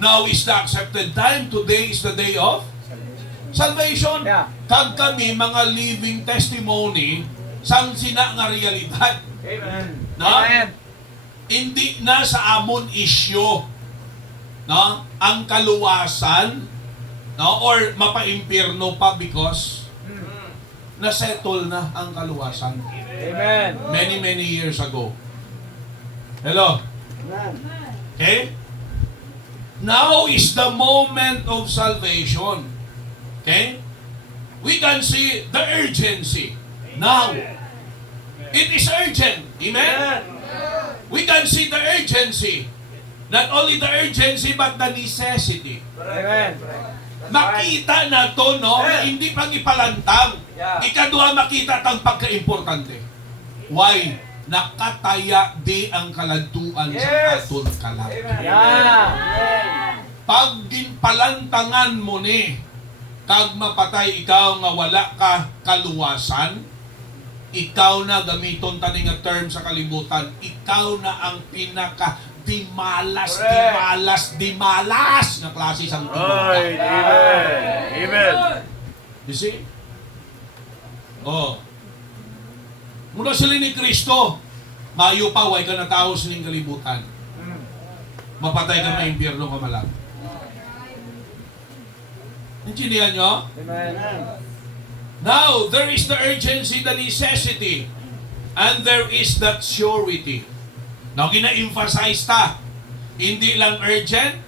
Now is the accepted time. Today is the day of salvation. Yeah. Kag kami mga living testimony sang sina nga realidad. Amen. No? Amen. Hindi na sa amon issue, no? Ang kaluwasan, no? Or mapaimpirno pa because na-settle na ang kaluwasan. Amen. Many years ago. Hello? Okay? Now is the moment of salvation. Okay? We can see the urgency. Now. It is urgent. Amen? We can see the urgency. Not only the urgency, but the necessity. Amen. Makita na to, no? Na hindi pang ipalantang. Yeah. Ikaduha, makita tang pagka-importante. Why? Nakataya di ang kaladtuan sa Yes. aton kalat. Yeah. Pag ginpalantangan mo ni, kag mapatay ikaw nga wala ka kaluwasan, ikaw na gamiton tani nga term sa kalibutan, ikaw na ang pinaka dimalas na klase sang Right. tinuga. Amen. Amen. You see? Oh. Muna sila ni Kristo, mayo pa, way ka na tao sa ning kalibutan. Mapatay ka na impyerno ka malang. Intindihan nyo? Amen. Now, there is the urgency, the necessity, and there is that surety. Now, gina-emphasize ta, hindi lang urgent,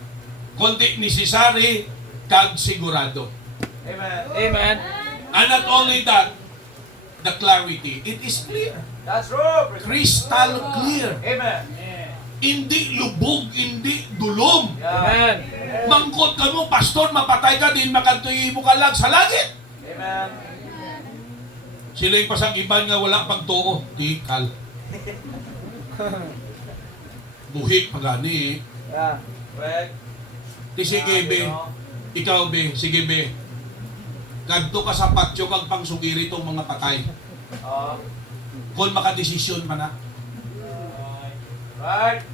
kundi necessary, kag sigurado. Amen. Amen. And not only that, the clarity. It is clear. That's true. Crystal clear. Amen. Hindi lubog, hindi dulom. Amen. Mangkot ka mo, pastor, mapatay ka din, makantuyi mo ka lang sa langit. Amen. Sila yung pasang iban nga wala pagtuo. Tikal. Buhik pagani. Yeah. Correct. Di sige be, ikaw be, sige be. Kadto ka sa patyo kag pangsugiri tong mga patay. Kung makadesisyon pa na. Right.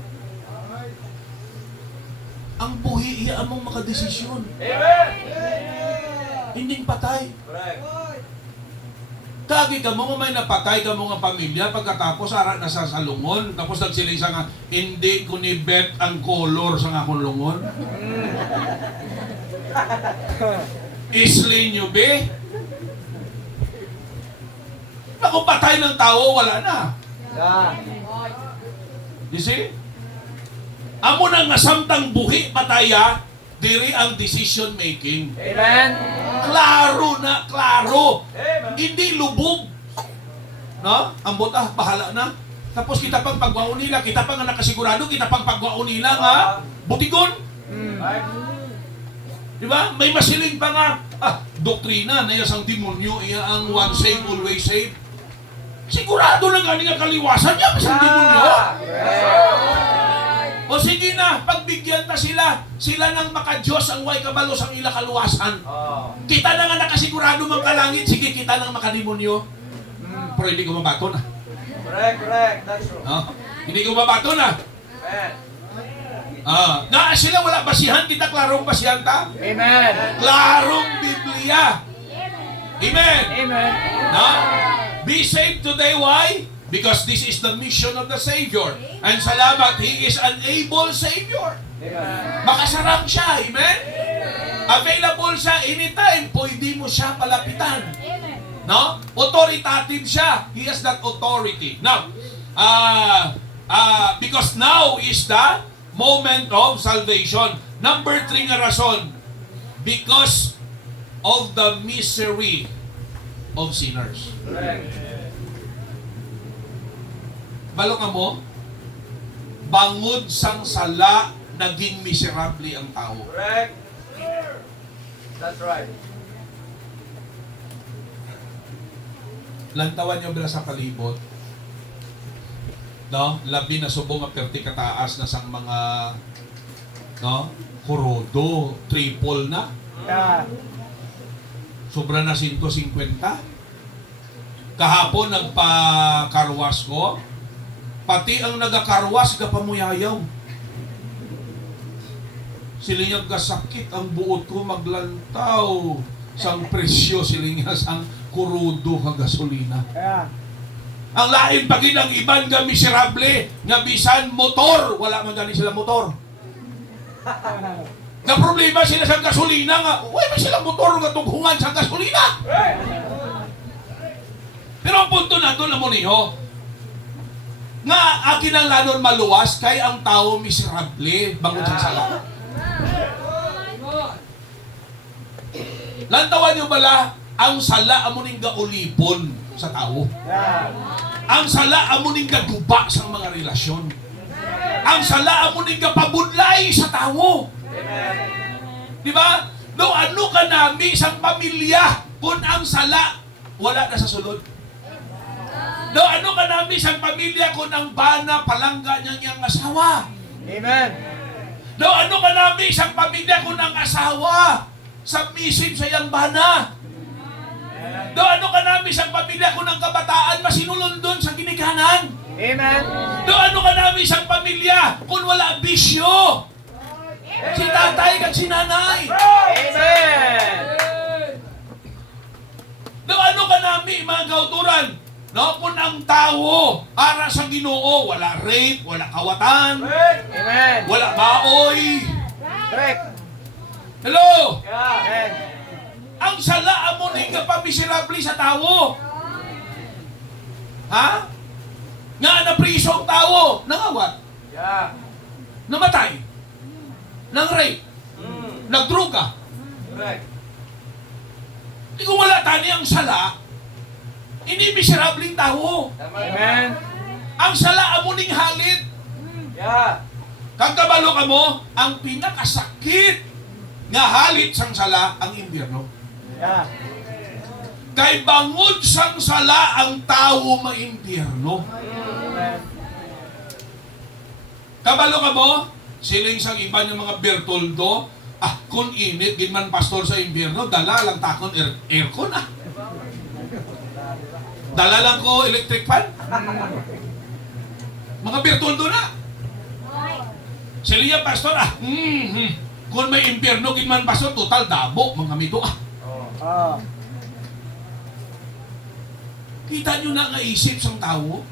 Ang buhi iya among makadesisyon. Amen. Hinding patay. Correct. Kagi ka mo may napatay ka mo nga pamilya pagkatapos ara na sa salungon tapos nagsilisa nga hindi ko ni bet ang color sa akong lungon. Isli nyo be? Naku patay ng tao wala na. Yeah. You see? Amo nang nasamtang buhi pataya diri ang decision making. Amen. Klaro na, klaro. Amen. Hindi lubog. No? Ang buta, bahala na. Tapos kita pang pagwao nila, kita pang nakasigurado, kita pang pagwao nila nga, butigon. Right. Di ba? May masiling pa nga, doktrina na isang demonyo, iya ang one save, always save. Sigurado na gani nga kaliwasan niya, isang demonyo. O sige na, pagbigyan ta sila nang maka-Diyos ang way kabalo sang ila kaluwasan. Kita na nga nakasigurado mang kalangit, sige kita nang makademonyo. Pero hindi ko mabato na. Correct, correct. That's true. No? Hindi ko mabato na. Amen. Na sila wala basihan, kita klarong basihan ta. Amen. Klarong Biblia. Amen. Amen. No? Be saved today, why? Because this is the mission of the Savior. And salamat, He is an able Savior. Amen. Makasarap siya, amen? Available siya anytime, pwede mo siya palapitan. No? Authoritative siya. He has that authority. Now, because now is the moment of salvation. Number 3 nga rason, because of the misery of sinners. Correct. Balo ka mo, bangod sang sala, naging miserable ang tao. Correct. That's right. Lantawan nyo bila sa palibot. No? Labi na subong nga perti kataas na sang mga kurodo, triple na. Yeah. Sobra na 150. Kahapon nagpa-karwas ko. Pati ang nagakarwas kapamuyayaw. Silinyag kasakit ang buot ko maglantaw. Sang presyo silinya sang kurudo ka gasolina. Yeah. Ang lain pagin ang iban nga miserable nga bisan motor, wala man gani sila motor. Nga problema sila sa gasolina nga, wala man sila motor nga tughungan sa gasolina. Pero ang punto na doon na mo niyo, nga akin ang lanon maluwas kay ang tao miserable bangon sa sala. Lantawan nyo bala, ang sala amuning gaulipon sa tao. Yeah. Ang sala amuning gaguba sa mga relasyon. Ang sala amuning gapabudlay sa tao. Amen. Di ba? No, ano ka nami isang pamilya kung ang sala wala na sa sulod? No, ano ka nami isang pamilya kung ang bana palangga niyang asawa? Amen. No, ano ka nami isang pamilya kung ang asawa submissive sa iyang bana? No, ano ka nami isang pamilya kung ang kabataan masinulundon sa ginikanan? Amen. No, ano ka nami isang pamilya kung wala bisyo? Si tatay at si nanay. Amen. No, ano ka nami mga kauturan? No, kung ang tao para sa Ginoo wala rape, wala kawatan, Amen. wala baoy. Correct. Hello? Amen. Ang sala mo ni kapamiserable sa tao. Ha? Nga na priso ang tao, nangawat, Yeah. namatay, nang rape, nagdruga. Correct. Di kung wala tani ang sala, hindi miserableng tao. Amen. Ang sala amo ning halit. Yeah. Kang kabalo ka mo, ang pinakasakit nga halit sang sala ang impyerno. Yeah. Kay bangod sang sala ang tao maimpyerno. Amen. Kabalo ka mo, siling sang iba ng mga Bertoldo, kung init, ginman pastor sa impyerno, dala lang takon aircon Dala lang ko electric fan. Mga Bertoldo na. Siliya pastor, kung may impyerno, ginman pastor, total dabo, mga mito Oh. Kita nyo na nga isip sang tao,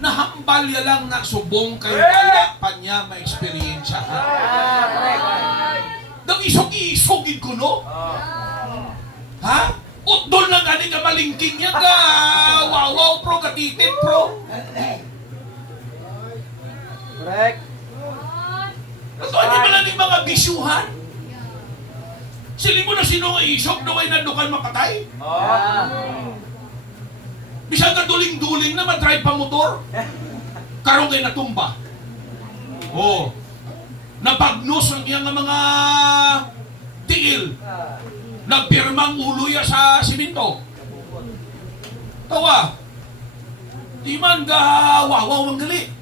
nahambal ya lang na subong kayo wala pa niya ma-experience. Correct. Nang isog-isogid ko, no? Ha? Utdol na gani ka malingking niya ka. Wow, pro, katitit, pro. Correct. Ito, hindi ba lang yung mga bisyuhan? Sili mo na sino nga isog, no ay nandukan mapatay? Oh. Bisang ka duling-duling na madrive pa motor. Karong kayo natumba. Oh. Napagnos ang iyang mga tiil. Nagpirmang uloy sa simento. Tawa. Di man ka wawaw manggali.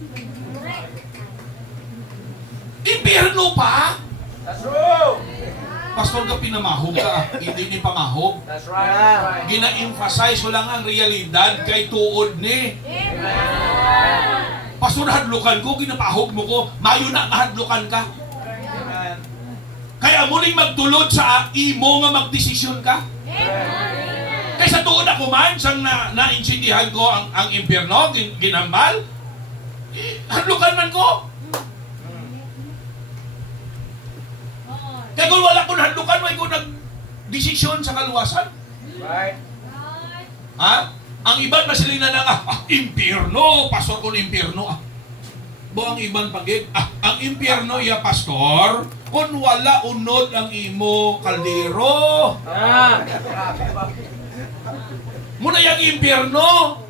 Impyerno pa? That's true. Pastor ka pinamahog ka, hindi ni pamahog. That's right. Gina-emphasize ko lang ang realidad kay tuod ni. Pastor, hadlukan ko, ginapahog mo ko, mayo na hadlukan ka. Amen. Kaya muling magtulod sa imo nga magdesisyon ka. Kaya sa tuod ako man, sang naintindihan ko ang impyerno, ginambal, hadlukan man ko. Kaya kung wala ko hadlukan, may ko nagdesisyon sa kaluwasan. Right. Ha? Ang iban masilina na impyerno, pastor kung impyerno. Bo ang iban pagit, ang impyerno ya pastor, kung wala unod ang imo kaldero. Muna yung impyerno.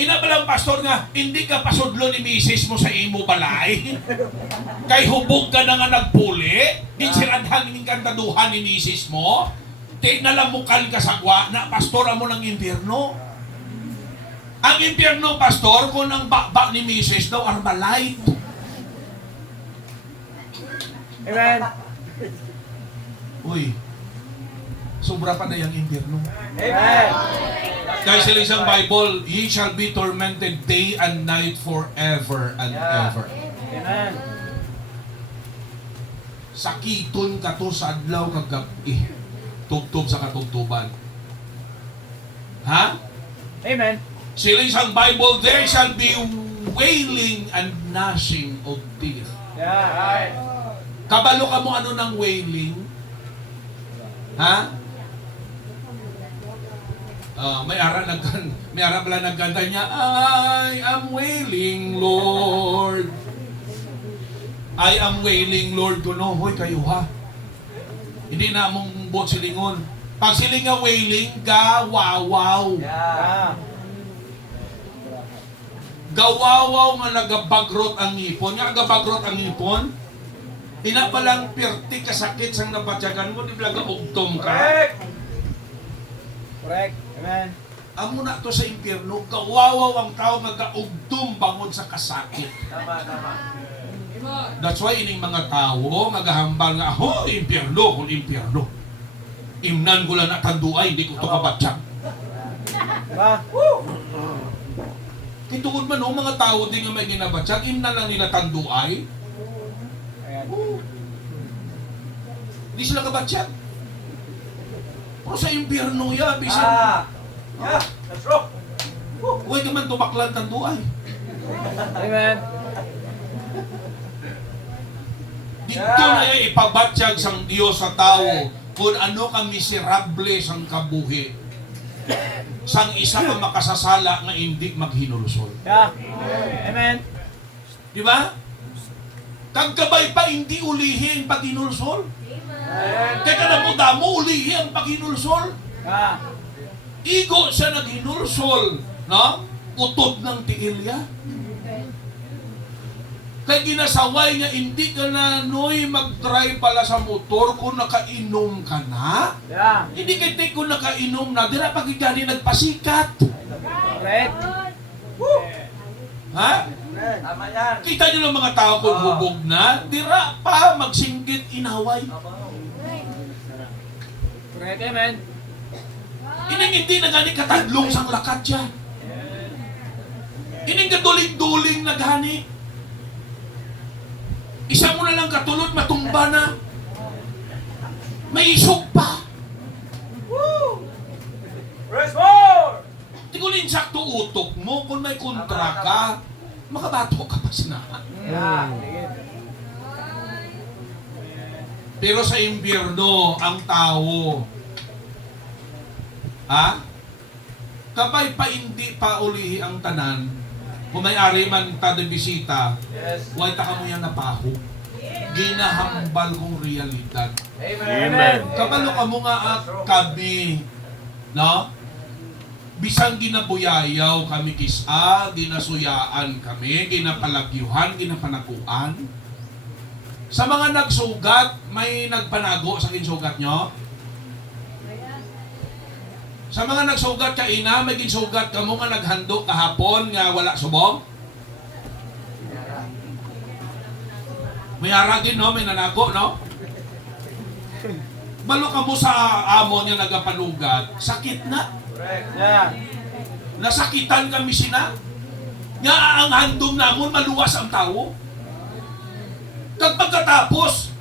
Ina ba lang pastor nga, hindi ka pasudlo ni misis mo sa imo balay? Kay hubog ka na nga nagpuli, dinsiradhan ng kantaduhan ni misis mo, tinalamukan ka sa gwa na pastora mo ng impyerno. Ang impyerno, pastor, kung ang bakbak ni misis daw, arbalay. Amen. Uy, sobra pa na yung impyerno. Amen. Guys, sa isang Bible, ye shall be tormented day and night forever and ever. Amen. Sakiton ka to sa adlaw kag gabi. Tugtog sa katugtuban. Ha? Amen. Sila isang Bible, there shall be wailing and gnashing of teeth. Yeah. Right. Kabalo ka mo ano ng wailing? Ha? May ara pala nagkanta niya, I am wailing, Lord. I am wailing, Lord. Kuno, hoy kayo ha. Hindi na mong bot silingon. Pag siling nga wailing, gawawaw. Yeah. Gawawaw nga nagabagrot ang ngipon. Nga gabagrot ang ngipon, Ina palang pirti kasakit sang nabatyagan mo, di bilang ugtom ka. Correct. Correct. Amen. Amo na to sa impyerno, kawawaw ang tao nga gaugtom bangon sa kasakit. Tama. That's why ining mga tao magahambal nga, ho, impyerno, kung impyerno. Imnan ko lang natanduay, hindi ko to kabatyak. Diba? Kitungod man o mga tao din nga may ginabatyak, imnan lang nila tanduay. Ayan. Hindi sila kabatyak. Pero sa impyerno ya, bisan, Yeah. That's true. huwag naman tumaklan tanduay. Amen. Dito na ipabatsyag sang Diyos sa tao kung ano ka miserable sang kabuhi. Sang isa ka makasasala nga hindi maghinulsol. Yeah. Amen. Di ba? Kagkabay pa hindi ulihi ang paghinulsol. Teka na mo damo, ulihi ang paghinulsol. Yeah. Igo siya naghinulsol, no? Utod ng tiilya. Kaya ginasaway niya, hindi ka na noy mag-drive pala sa motor kung nakainom ka na. Yeah. Hindi kay kung nakainom na, dira pagigani nagpasikat. Correct. Ha? Tama yan. Kita niyo lang mga tao kung hubog na, dira pa magsinggit inaway. Correct. Amen. Ining hindi na gani katadlong sang lakat siya. Ining kaduling-duling na gani. Isa mo na lang katulad, matumba na. May isog pa. Praise more. Tigulin sakto utok mo, kung may kontra ka, makabato ka pa sinahan. Yeah. Pero sa impyerno, ang tao, kapay pa hindi pa ulihi ang tanan, kung may ari man tada bisita, Yes. huwag ta ka mo yan napaho. Ginahambal kong realidad. Amen. Kapalo ka mo nga at kami, no? Bisang ginabuyayaw kami kisa, ginasuyaan kami, ginapalagyuhan, ginapanakuan. Sa mga nagsugat, may nagpanago sa kinsugat nyo? Sa mga nagsugat ka ina, may ginsugat ka mo nga naghando kahapon nga wala subong? May haragin, no? May nanago, no? Balo ka mo sa amo niya nagapanugat, sakit na. Correct. Yeah. Nasakitan kami sina. Nga ang handom namon maluwas ang tao. Kag pagkatapos,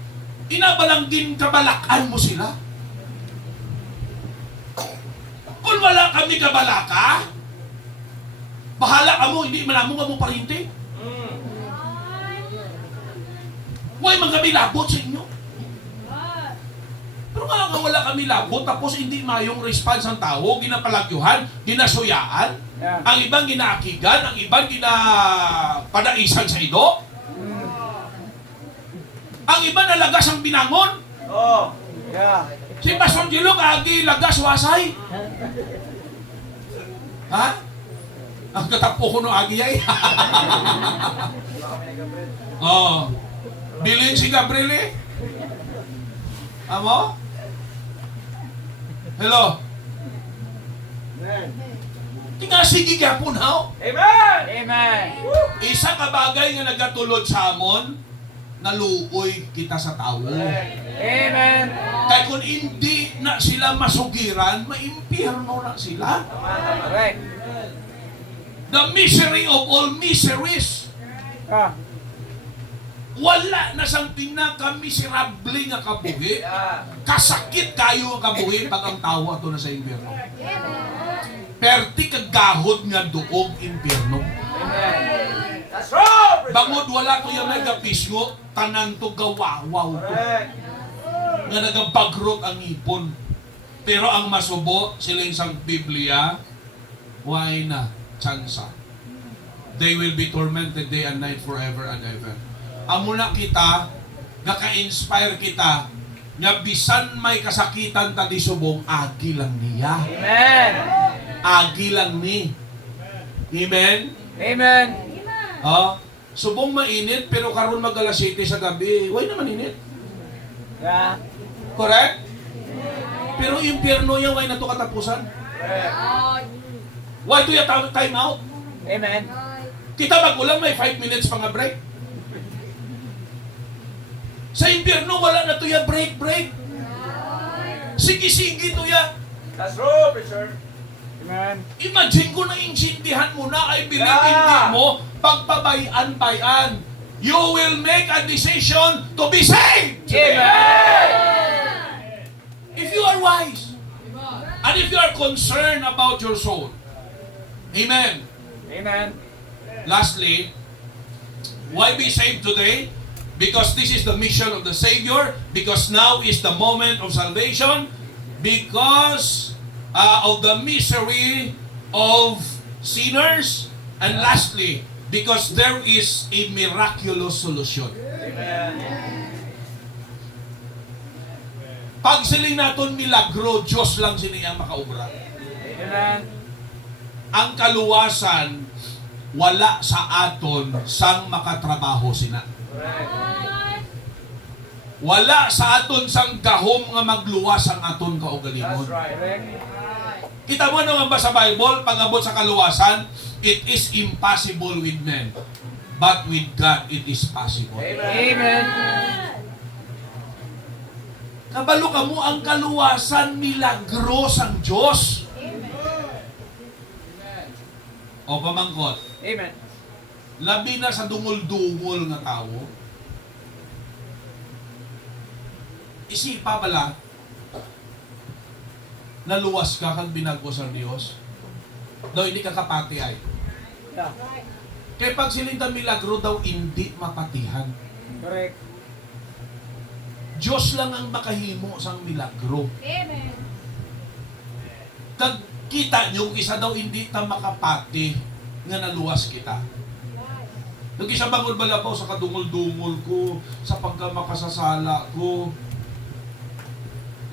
inabalanggin kabalakan mo sila. Kung wala kami kabalaka, bahala ka mo, hindi man mo parinti. Huwag man kami labot sa inyo. Pero nga wala kami labot, tapos hindi mayong response ang tao, ginapalagyuhan, ginasuyaan, Yeah. ang ibang ginaakigan, ang ibang ginapadaisan sa ido, ang iba nalagas ang binangon. Oh. Yeah. Si Pastor Gilo agi lagas wasay. Ha? Ang katapo ko no agi ay. Oh. Bilin si Gabriel eh. Amo? Hello. Tinga sige gyapon haw. Amen. Amen. Isa ka bagay nga nagatulod sa amon, naluoy kita sa tao. Amen. Kaya kung hindi na sila masugiran, maimpyerno na sila. Correct. The misery of all miseries. Ah. Wala na sang pinaka-miserable nga kabuhi. Yeah. Kasakit kayo ang kabuhi pag ang tao ato na sa impyerno. Perti kagahod nga duog impyerno. Amen. That's right. Bangod wala ko yung nagapisgo, tanan to gawawaw to. Correct. Nga nagabagrot ang ipon. Pero ang masubo, sila isang Biblia, why na, tsansa. They will be tormented day and night forever and ever. Amo na kita, naka-inspire kita, nga bisan may kasakitan ta di subong, agi lang niya. Amen. Agi lang ni. Amen? Amen. Oh, Subong mainit, pero karon mag alas 7 sa gabi. Why naman init? Yeah. Correct? Pero impyerno yan, why na to katapusan? Why do you time out? Amen. Kita magulang may 5 minutes pa nga break. Sa impyerno, wala na to ya break. Sige to ya. That's true, preacher. Amen. Imagine ko na insindihan mo na, I believe Yeah. hindi mo pagpabayan. You will make a decision to be saved. Amen. If you are wise, and if you are concerned about your soul. Amen. Amen. Lastly, why be saved today? Because this is the mission of the Savior. Because now is the moment of salvation. Because of the misery of sinners. And lastly, because there is a miraculous solution. Amen. Pag siling naton milagro, Diyos lang siniyang makaubra. Amen. Ang kaluwasan, wala sa aton sang makatrabaho sina. Wala sa aton sang gahom nga magluwas ang aton That's kaugalingon. right. Correct. Kita mo naman ba sa Bible, pag-abot sa kaluwasan, it is impossible with men. But with God, it is possible. Amen. Kabalo ka mo ang kaluwasan, milagros ang Diyos. O pamangkot, Amen. labi na sa dungol-dungol nga tao, isipa bala, naluwas ka kang binagos ang Diyos. Daw hindi ka kapati ay. Yeah. Kaya pag silinta milagro daw hindi mapatihan. Correct. Diyos lang ang makahimo sang milagro. Amen. Kag kita yung isa daw hindi ta makapati nga naluwas kita. Yung isa bangod bala po sa kadungol-dungol ko, sa pagkamakasasala ko.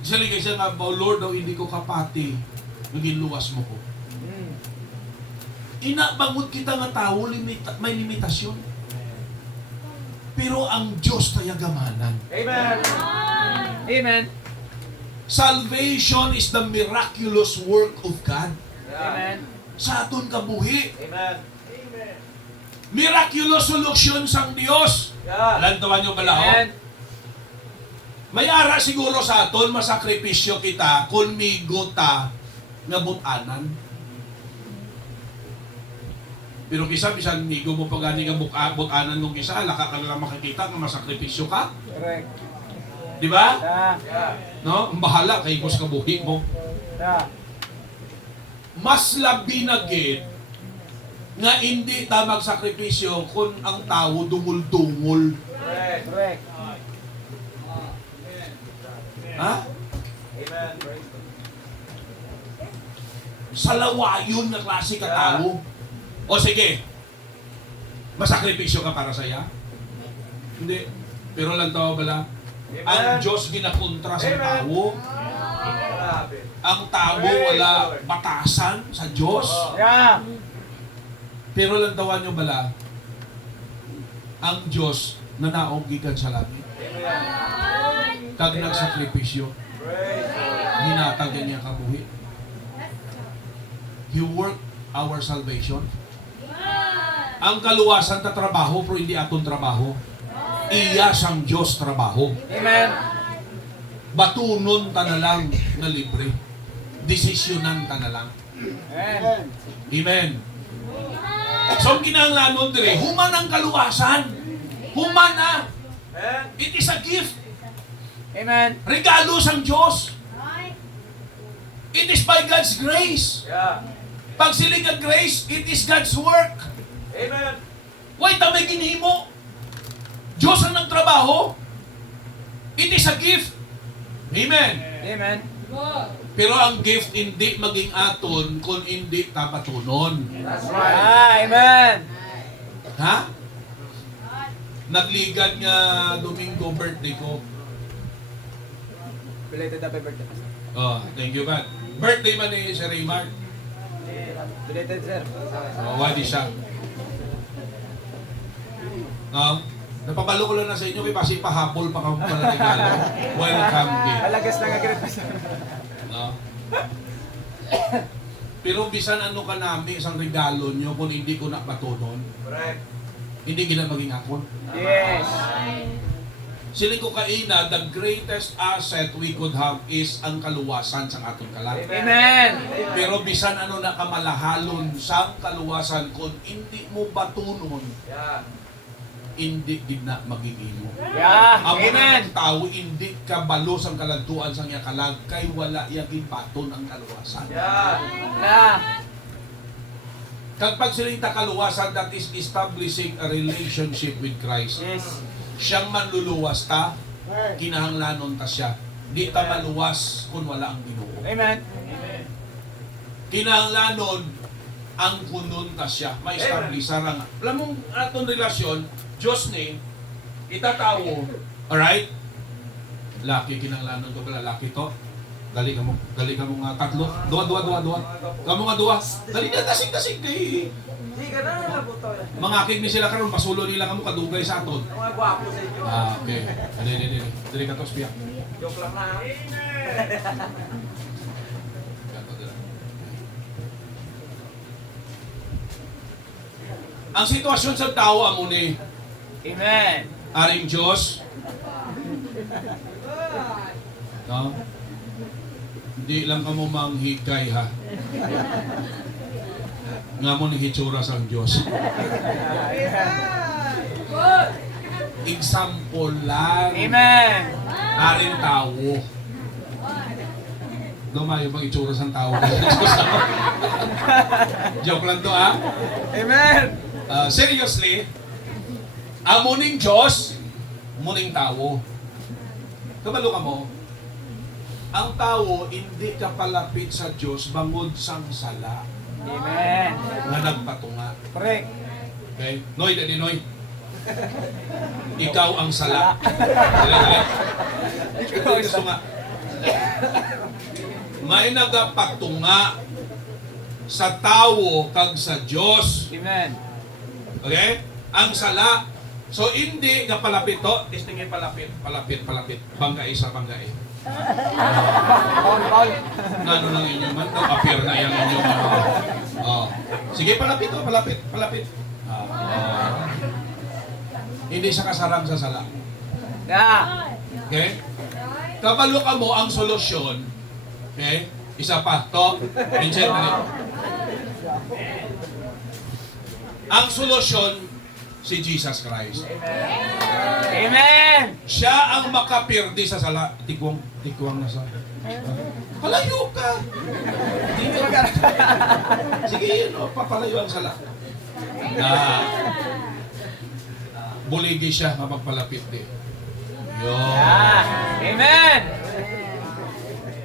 Sali kasi nga, oh Lord, daw hindi ko kapati, naging luwas mo ko. Mm. Inabangod kita nga tao, may limitasyon. Pero ang Diyos tayagamanan. Amen. Amen. Salvation is the miraculous work of God. Amen. Sa aton kabuhi. Amen. Miraculous solution sang Diyos. Yeah. Lantawan nyo bala, oh. Amen. May ara siguro sa aton, masakripisyo kita, kung migo ta nga butanan. Pero kisa, bisan migo mo pag gani nga butanan nung kisa, laka ka lang makikita nga masakripisyo ka. Correct. Di ba? Yeah. No? Ang bahala kay Gus kabuhi mo. Yeah. Mas labi na gid nga hindi ta magsakripisyo kung ang tao dungol-dungol. Correct. Correct. Ha? Amen. Sa lawayon na klase ka tao. O sige, masakripisyo ka para saya? Hindi. Pero lang tao bala, ang Diyos ginakontra sa Amen. tao. Grabe. Ang tao wala batasan sa Diyos. Yeah. Pero lang tawan nyo bala, ang Diyos nanaog gikan sa langit. Kag nagsakripisyo, hinatag niya kabuhi. He worked our salvation. Ang kaluwasan ta trabaho, pero hindi aton trabaho. Iya sang Diyos trabaho. Amen. Batunon ta na lang na libre. Desisyonan ta na lang. Amen. Amen. So, ang kinahanglanon dire, human ang kaluwasan. Human na. Amen. It is a gift. Amen. Regalo sang Diyos. It is by God's grace. Yeah. Pag sila nga grace, it is God's work. Amen. Why ta may ginhimo? Diyos ang nagtrabaho. It is a gift. Amen. Amen. Pero ang gift hindi maging aton kung hindi ta patunon. That's right. Ah, amen. Ha? Nagligad nga Domingo birthday ko. Belated happy birthday. Oh, thank you, man. Birthday man ni Sir Raymar. Belated, sir. Oh, wadi siya. Napabalo ko lang na sa inyo, kay basi pahabol pa kang pala regalo. Welcome din. Alagas lang agad pa siya. No? Pero bisan ano ka namin, isang regalo nyo, kung hindi ko na patunon, Correct. hindi gina maging ako. Yes. Siling ko kaina, the greatest asset we could have is ang kaluwasan sa atong kalag. Amen. Pero bisan ano na kamalahalon sa kaluwasan, kung hindi mo batunon, Yeah. hindi gid na magiging mo. Yeah. Amo na Amen. ang tao, hindi ka balos ang kalantuan sa iya kalag, kay wala yaging baton ang kaluwasan. Yeah. Yeah. Kapag sinita kaluwasan, that is establishing a relationship with Christ. Yes. Siyang manluluwas ta, kinahanglanon ta siya. Di ta maluwas kung wala ang Ginoo. Amen. Kinahanglanon ang kunon ta siya. Ma-establish sarang. Alam mong atong relasyon, Diyos ni, itatawo. Alright? Laki kinahanglanon to pala, laki to. Dali ka mo nga tatlo. Dua. Kamu nga dua. Dali ka, tasig kay. Hindi ka na nabuto. Mga aking ni sila karon pasulo nila kamo kadugay sa aton. Ang mga gwapo sa inyo. Okay. Dali ka tos biya. Joke lang na. Ang sitwasyon sa tao amo ni Amen. aring Diyos. No? Hindi lang kamo manghigay ha. Nga mo ni hitsura sa Diyos. Example lang. Amen. Aring tao. Lumayo bang itsura sa tao? Joke lang to ha. Amen. Seriously, amuning Diyos, muning tao. Kabalo ka mo, ang tao hindi ka palapit sa Diyos bangod sang sala Amen. nga nagpatunga. Correct. Okay? Noy, dali Noy. Ikaw ang sala. Dali. Ikaw ang Gusto nga. May nagapatunga sa tao kag sa Diyos. Amen. Okay? Ang sala. So, hindi nga palapit to. Testingin palapit. Banggai sa banggai. Paul. Nano ng inyo man? Appear na yung inyo man. Oh. Sige, palapit to. Palapit. Hindi siya kasarang sa sala. Yeah. Okay? Kabalo ka mo ang solusyon. Okay? Isa pa. To. Vincent, dali. Ang solusyon, si Jesus Christ. Amen. Siya ang makapirdi sa sala. Tikwang na sa... Palayo ka! Sige, papalayo ang sala. Buligi siya nga magpalapit din. Yun. Yeah. Amen.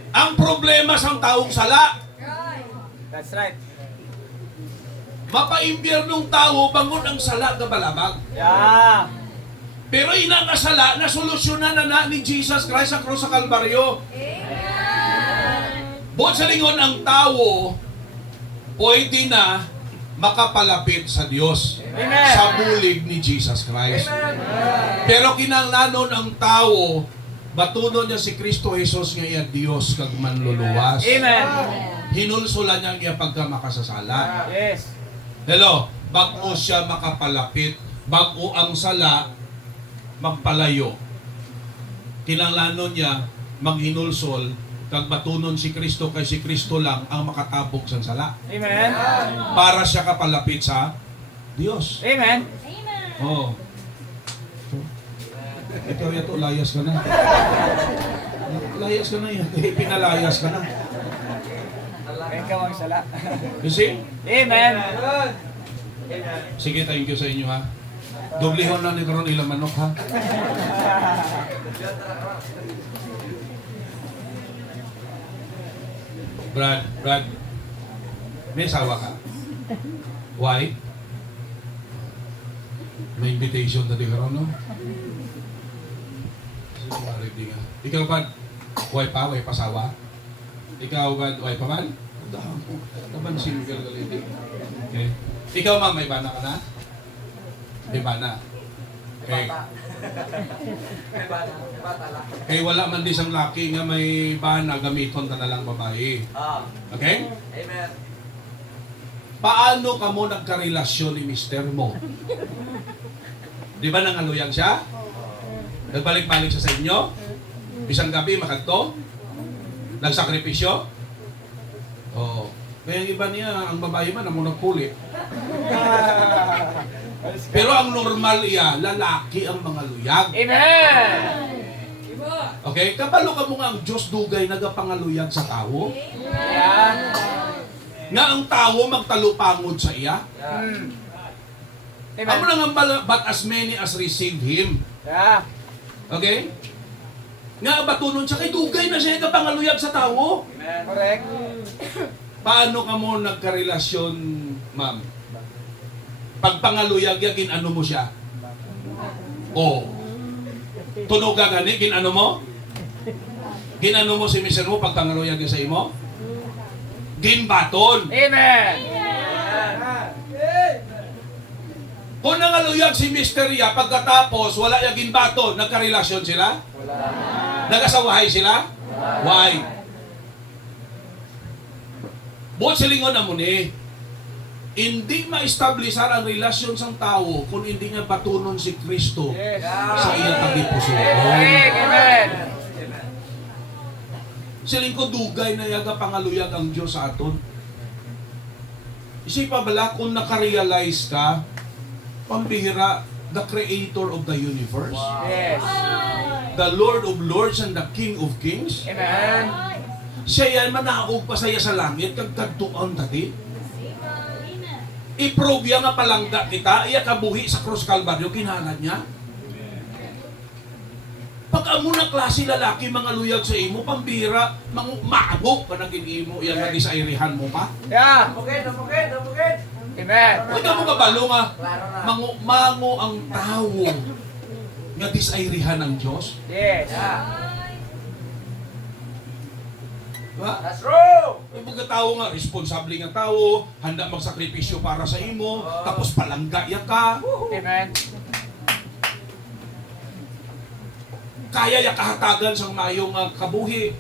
Ang problema sa taong sala, That's right. mapaimbernong tao, bangon ang sala nga balabag. Yeah. Pero ina nga sala, nasolusyonan na ni Jesus Christ sa krus sa Kalbaryo. Buot sa lingon ang tao, pwede na makapalapit sa Diyos. Amen. Sa bulig ni Jesus Christ. Pero kinanglanon ang tao, batunon niya si Kristo Jesus nga iya Diyos kag manluluwas. Amen. Hinulsulan niya iya pagka makasasala. Yes. Hello, bago siya makapalapit, bago ang sala, magpalayo. Kinanglanon niya, maghinulsol, kag batunon si Kristo kay si Kristo lang ang makatabog sa sala. Amen. Para siya kapalapit sa Diyos. Amen. Oh. Ikaw yato, layas ka na. Layas ka na yan. Pinalayas ka na. Ikaw ang sala. You see? Amen. Sige, thank you sa inyo ha. Doblihon na ni karon ilang manok ha. Brad, may asawa ka? Why? May invitation tadi karon no? Sige, nga. Ikaw ba? Way pasawa? Ikaw ba? Way pa man? Naman single ka lady. Okay. Ikaw ma'am, may bana ka na? May bana. Okay. Kay wala man di sang laki nga may bana gamiton ta na lang babae. Okay? Amen. Paano ka mo nagkarelasyon ni mister mo? Di ba nangaluyag siya? Nagbalik-balik siya sa inyo? Isang gabi makadto? Nagsakripisyo? Oo. Kaya yung iba niya, ang babae man, ang nagkulit. Pero ang normal iya, lalaki ang mga luyag. Amen. Okay? Kabalo ka mo nga ang Diyos dugay nagapangaluyag sa tao. Yan. Nga ang tao magtalupangod sa iya. Mm. Amo Amen. na nga but as many as received Him. Yeah. Okay? Nga batunon siya kay dugay na siya nagapangaluyag sa tao. Correct. Paano ka mo nagkarelasyon, ma'am? Pag pangaluyag ya, ginano mo siya? O. Tunog ka gani, ginano mo? Ginano mo si mister mo pag pangaluyag ya sa imo? Ginbaton. Amen. Kung nangaluyag si mister ya, pagkatapos wala ya ginbaton, nagkarelasyon sila? Nagasawahay sila? Why? Buot silingon na mo ni, hindi ma-establishan ang relasyon sa tao kung hindi niya batunon si Kristo Yes. sa iya tagipuso. Correct. Amen. Siling ko dugay na yaga pangaluyag ang Diyos sa aton. Isipa bala kung nakarealize ka, pambihira, the Creator of the universe, Yes. the Lord of Lords and the King of Kings, Amen. siya yan manaog pa saya sa langit kag kadtuon tati. I-prove yan nga palangga kita, iya kabuhi sa Cross Calvario, kinahanglan niya. Pag amo na klase lalaki mga luyag sa imo, pambira, maabo ka na imo, yan nag-isairihan mo pa. Yeah. Bukid. Amen. Huwag ka mo kabalo nga, Klaro na. mango ang tao nga disairihan ng Diyos. Yes. Diba? That's true. Yung pagkatao nga, responsable nga tao, handa magsakripisyo para sa imo, tapos palangga ya ka, Amen. kaya ya kahatagan sa mayong kabuhi.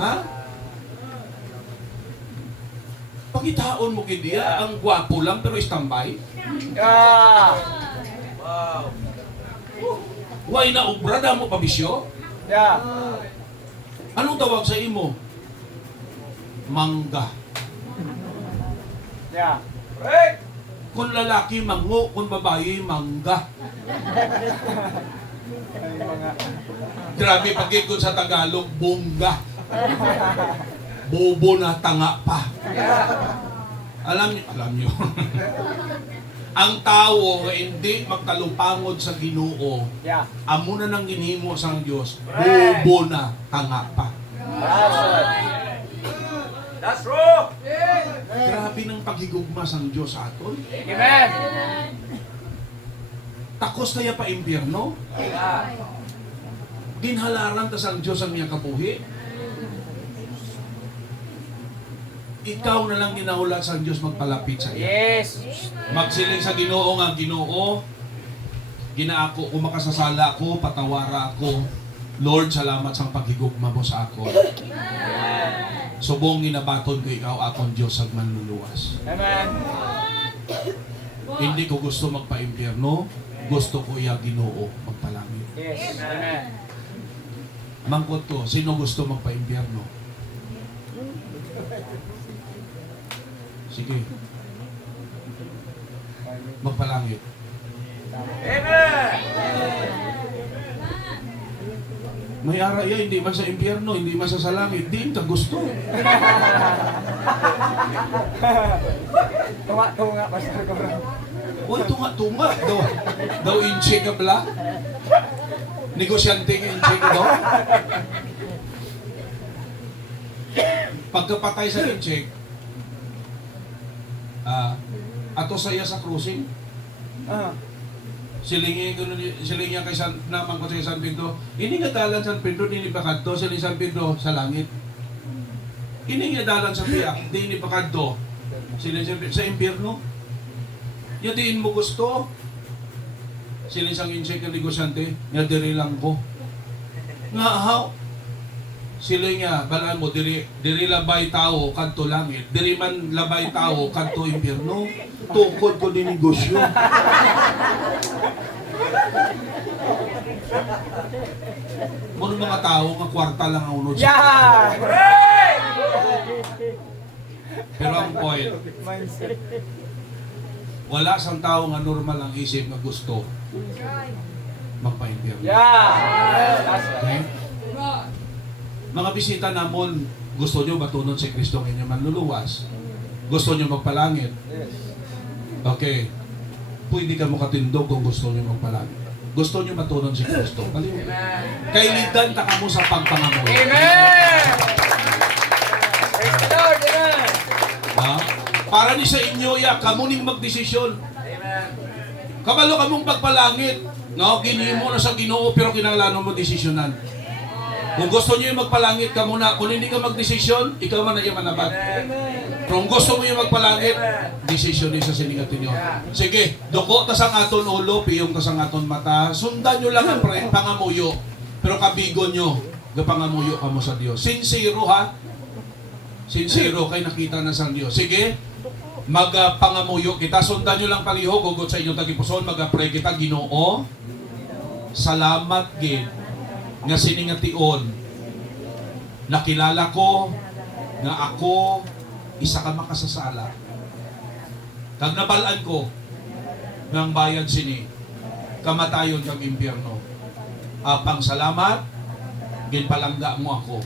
Ha? Pagitaon mo kindiya, ang gwapo lang pero istambay. Yeah. Wow. Why na obra da mo pabisyo? Yeah. Anong tawag sa imo? Mangga. Yeah. Correct. Kung lalaki, mango. Kung babae, mangga. Ay, mga... Grabe pagkikon sa Tagalog, bongga. Bobo na tanga pa. Alam niyo. Ang tao nga hindi magtalupangod sa Ginoo, Yeah. amo na nang ginhimo sa Dios, bobo na tanga pa. That's true. Grabe ng paghigugma sa Dios sa aton. Amen. Takos kaya pa impyerno? Yeah. Ginhalaran ta sa Dios ang iya kabuhi. Ikaw na lang ginahulat sa Diyos magpalapit sa iya. Yes. Magsiling sa Ginoo nga, Ginoo, ginaako, kung makasasala ako, patawara ako. Lord, salamat sa paghigugma mo sa ako. Subong ginabaton ko ikaw, akong Diyos ang manluluwas. Amen. Hindi ko gusto magpa-impyerno, gusto ko iya Ginoo magpalangit. Yes. Amen. Mangkot ko, sino gusto magpa-impyerno? Sige. Magpalangit. Amen. May ara ya, hindi man sa impyerno, hindi man sa salangit, di ka gusto. Tunga, Pastor Goro. Uy, tunga. Daw inche ka bala. Negosyante ka inche ka daw. Pagkapatay sa inche, ato saya sa cruising, silingin kay San, naman ko sa San Pedro, ini nga dalan San Pedro, di ni Bakadto, siling San Pedro sa langit. Ini nga dalan sa Piak, di ni Bakadto, siling San Pedro, sa impyerno. Yung diin mo gusto, Sila isang insect na negosyante, nga diri lang ko. Nga how? Sila nga, balaan mo, diri labay tao, kanto langit. Diri man labay tao, kanto impyerno. Tukod ko din negosyo. Muna mga tao, nga kwarta lang ang unod sa Yeah! Pero ang point, Mindset. wala sang tao nga normal ang isip nga gusto magpa-impyerno. Yeah! That's Okay? Right. Mga bisita namon, gusto nyo batunon si Kristo ng inyong manluluwas? Gusto nyo magpalangit? Okay. Pwede ka mo katindog kung gusto nyo magpalangit. Gusto nyo matunon si Kristo? Baliw. Kailidan ta ka mo sa pagpangamoy. Amen! Praise the Lord! Amen! Ha? Para ni sa inyo ya, kamo ning magdesisyon. Kabalo kamong pagpalangit. No, ginhimo na sa Ginoo pero kinahanglan mo desisyonan. Kung gusto niyo yung magpalangit ka muna, kung hindi ka magdesisyon, ikaw man na yung manabat. Kung gusto mo yung magpalangit, desisyon din sa siningat ninyo. Sige, duko tas ang aton ulo, piyong tas ang aton mata. Sundan nyo lang ang pangamuyo. Pero kabigon nyo, gapangamuyo ka mo sa Diyos. Sincero ha? Sincero, kay nakita na sa Diyos. Sige, magpangamuyo kita. Sundan nyo lang paliho, gugot sa inyong tagipuson, mag-pray kita, Ginoo. Salamat, gid nga siningation. Nakilala ko nga ako isa ka makasasala. Kag nabalaan ko nga ang bayad sini kamatayon kag impyerno. Apang salamat, ginpalangga mo ako.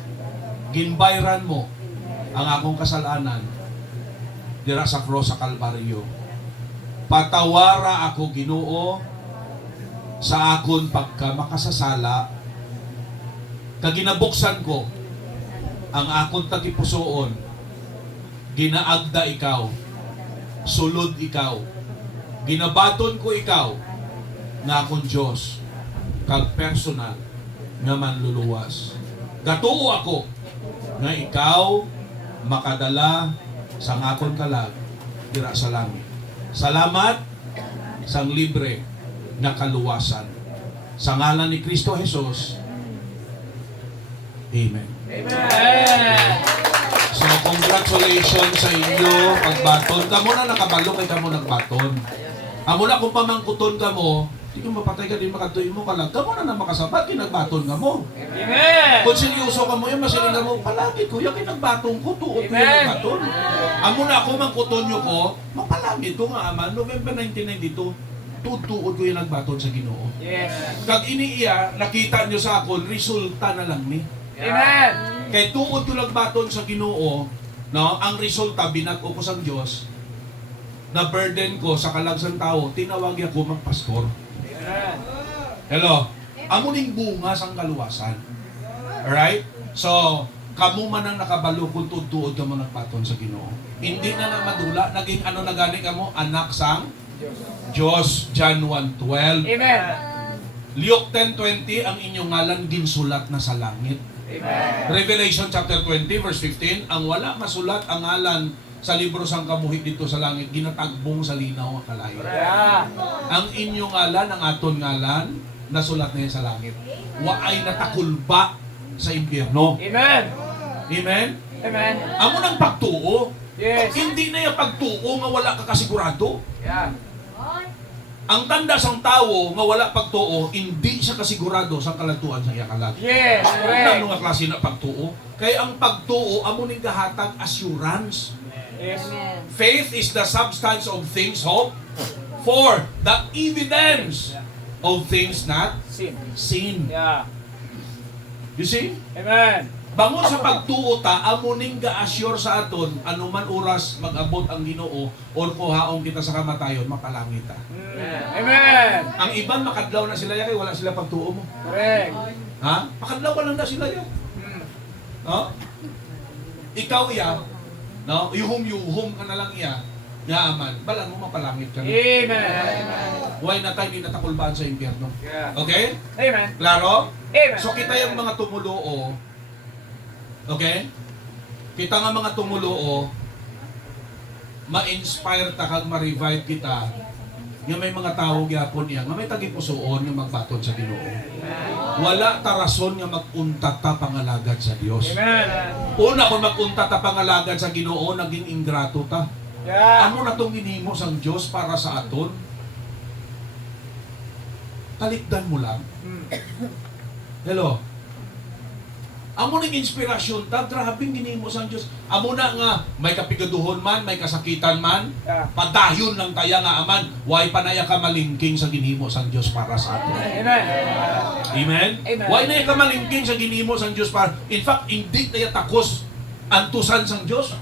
Ginbayran mo ang akong kasalanan dira sa cross sa Kalbaryo. Patawara ako, Ginoo, sa akon pagka makasasala. Kag ginabuksan ko ang akong tagipusoon, ginaagda ikaw, sulod ikaw, ginabaton ko ikaw nga akong Diyos, kag personal nga manluluwas. Gatuo ako nga ikaw makadala sa akong kalag dira sa langit. Salamat sang libre na kaluwasan. Sa ngalan ni Kristo Jesus, Amen. Amen! So, congratulations sa inyo pagbaton. Kamo na nakabalo kay kamo nagbaton. Amo na kung pamangkuton kamo, di ka mapatay ka din makatuin mo kalag. Kamo na makasabat, kinagbaton kamo. Amen! Kung seryoso kamo yan, masiling kamo, palagi ko, yung kinagbaton ko, tuot ko Amen. yung baton. Amo na ako mangkuton nyo ko, mapalagi ito nga aman, November 1992, tutuot ko yung nagbaton sa Ginoo. Yes! Kag iniiya, nakita nyo sa akon, resulta na lang ni. Amen! Kay tuod ko lang baton sa Ginoo, no, ang resulta binag-o ko sa Dios na burden ko sa kalagsang tao, tinawag ako magpastor. Amen! Hello. Amo ning bunga sang kaluwasan. Alright? So, kamo man ang nakabalo kung tuod ka mo nagbaton sa Ginoo. Hindi na na madula, naging ano na gani kamo, anak sang Diyos. John 1:12. Amen! Luke 10:20, ang inyong ngalan ginsulat na sa langit. Amen! Revelation chapter 20 verse 15, ang wala masulat ang ngalan sa libro sang kabuhi dito sa langit, ginatagbong sa linaw ang kalayo. Yeah! Ang inyong ngalan, ang aton ngalan, nasulat na yan sa langit. Waay natakulba sa impyerno. Amen! Amen? Amen! Amo ng pagtuo. Yes! Hindi na yung pagtuo nga wala ka kasigurado. Yeah! Ang tanda sang tao nga wala pagtuo, hindi siya kasigurado sa kalatuan sa iya kalag. Yes! Correct! Ano nga klase na pagtuo? Kaya ang pagtuo, amo ning kahatag assurance. Yes! Faith is the substance of things hoped for, the evidence of things not Sin! seen. Yeah! You see? Amen! Bangon sa pagtuo ta, amo ning ga-assure sa aton, anuman oras mag-abot ang Ginoo or kuhaon kita sa kamatayon, mapalangit ta. Amen! Ang iban makadlaw na sila kay wala sila pagtuo mo. Correct! Ha? Makadlaw ka lang na sila yan. No? Ikaw iya, no? Yuhum ka na lang iya, yaaman, balang mo mapalangit ka na. Amen! Why na tayo hindi natakulbaan sa impyerno? Yeah! Okay? Amen! Klaro? Amen! So kita yung mga tumuloo, okay? Kita nga mga tumuloo, ma-inspire ta kag ma-revive kita nga may mga tao gyapon niya nga may tagipusoon nga magbaton sa Ginoo. Wala ta rason nga mag-untat ta pangalagad sa Dios. Amen. Una kung mag-untat ta pangalagad sa Ginoo, naging ingrato ta. Yeah. Amo na tong ginhimo sang Dios para sa aton. Talikdan mo lang. Hello. Amo ning inspirasyon ta, grabing ginhimo sang Dios. Amo na nga may kapigaduhon man, may kasakitan man, Yeah. padayon lang taya nga aman, way panaya ka malingking sa ginhimo sang Dios para sa aton. Amen. Amen? Amen. Way na ka malingking sa ginhimo sang Dios para. In fact, hindi tayo takos antusan sang Dios.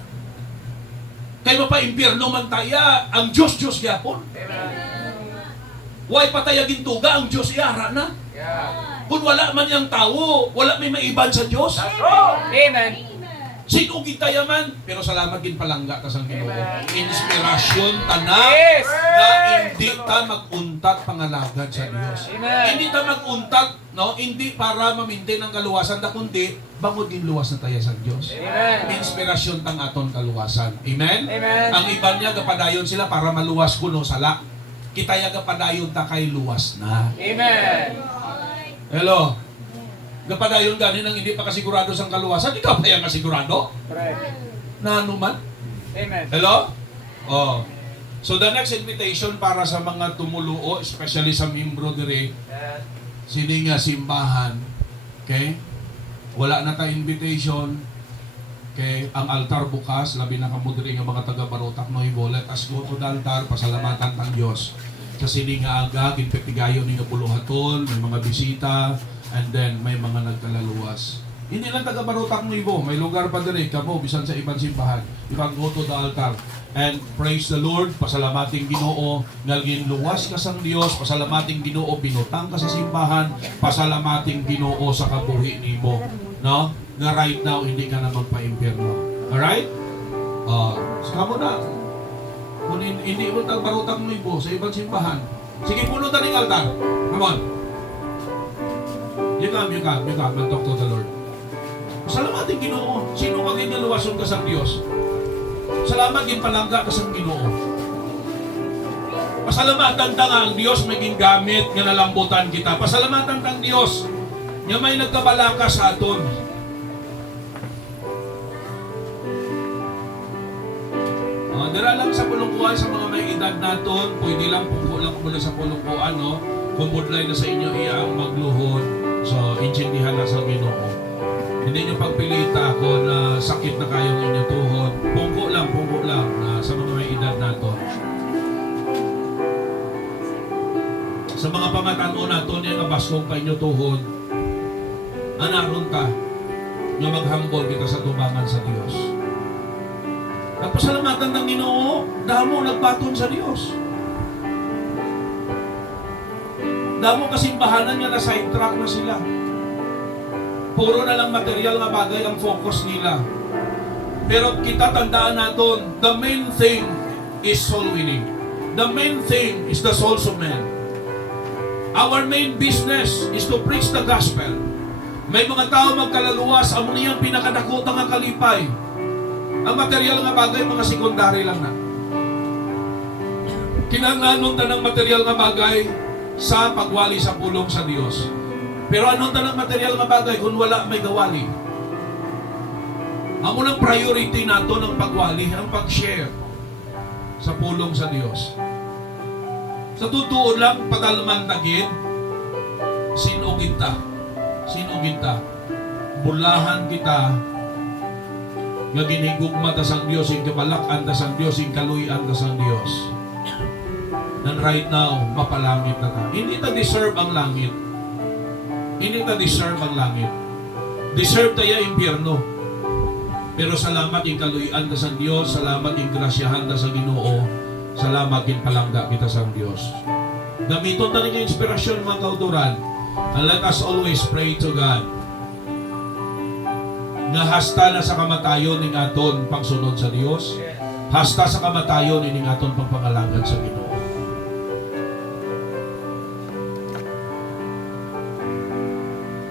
Kay mapa-impyerno man taya, ang Dios gyapon. Way pataya gintuga ang Dios iara na. Yeah. Kung wala man yang tao, wala may maiban sa Dios. That's true. Amen. Sino gitaya man, pero salamat gin palangga ta sang Ginoo. Inspirasyon tana Yes. na hindi ta mag-untat pangalagad sa Dios. Amen. Hindi ta mag-untat, no? Hindi para ma-maintain ang kaluwasan ta kundi bangod din luwas na tayo sa Dios. Amen. Inspirasyon tang aton kaluwasan. Amen. Amen. Ang iban niya gapadayon sila para maluwas kuno sala. Kitaya gapadayon ta kay luwas na. Amen. Hello. Gapadayon ganin ang hindi pa kasigurado sang kaluwasan, di ka pa yang kasigurado? Correct. Na ano man? Amen. Hello? Oh. So the next invitation para sa mga tumuluo, especially sa membro dire, Yes. sini nga simbahan. Okay? Wala na ta invitation. Okay, ang altar bukas, labi na kamudri nga mga taga-Barotac no Let us go to the altar, pasalamatan tang Dios. Kasi ni nga aga, ginpetigayon ni nga puluhaton, may mga bisita, and then may mga nagkalaluwas. Hindi lang taga-Barotac no may lugar pa dire kamo bisan sa ibang simbahan. Ibang go to the altar. And praise the Lord, pasalamating Ginoo, nga ginluwas ka sang Dios, pasalamating Ginoo, binutang ka sa simbahan, pasalamating Ginoo sa kabuhi nimo, no? Nga right now hindi ka na magpa-impyerno. Alright? Saka mo na. Kung hindi mo tag-Barotac mo ibo sa ibang simbahan, sige puno ta ning altar. Come on. You come, and talk to the Lord. Salamating Ginoo. Sino ka ginluwason ka sa Dios? Salamat gin palangga ka sa Ginoo. Pasalamatan ta nga ang Dios may gingamit nga nalambutan kita. Pasalamatan tang Dios nga may nagkabalaka sa aton. Dira lang sa pulungkuan sa mga may edad naton, pwede lang pungko lang mula sa pulungkuan, no? Kung budlay na sa inyo iya ang magluhod, so intindihan na sa Ginoo. Hindi nyo pagpilita ako na sakit na kayong inyong tuhod. Pungko lang na sa mga may edad naton. Sa mga pamatanon naton yung nabaskong kayo tuhod, anaron ka nga maghambol kita sa tubangan sa Dios. Nagpasalamatan ng Ginoo, damo nagbaton sa Dios. Damo kasimbahanan nga na sidetrack na sila. Puro na lang material nga bagay ang focus nila. Pero kita tandaan natin, the main thing is soul winning. The main thing is the souls of men. Our main business is to preach the gospel. May mga tao magkalaluwas, amo niyang pinakadakota nga kalipay. Ang material nga bagay, mga sekundary lang na. Kinanglanon ta ng material nga bagay sa pagwali sa pulong sa Dios. Pero anong ta ng material nga bagay kung wala may gawali? Ang unang priority nato ng pagwali, ang pag-share sa pulong sa Dios. Sa totoo lang, padalman tagid, sinugid ta. Bulahan kita, nga ginigugma ta sang Dios, ing kabalakan ta sang Dios, ing kaluyan ta sang Dios. And right now, mapalangit na ta. Hindi ta deserve ang langit. Deserve tayo impyerno. Pero salamat ing kaluyan ta sang Dios, salamat ing grasyahan ta sa Ginoo, salamat ing palangga kita sang Dios. Gamiton ta ning inspirasyon mga kauturan. And let us always pray to God nga hasta na sa kamatayon ning aton pagsunod sa Dios, hasta sa kamatayon ning aton pagpangalagad sa Ginoo.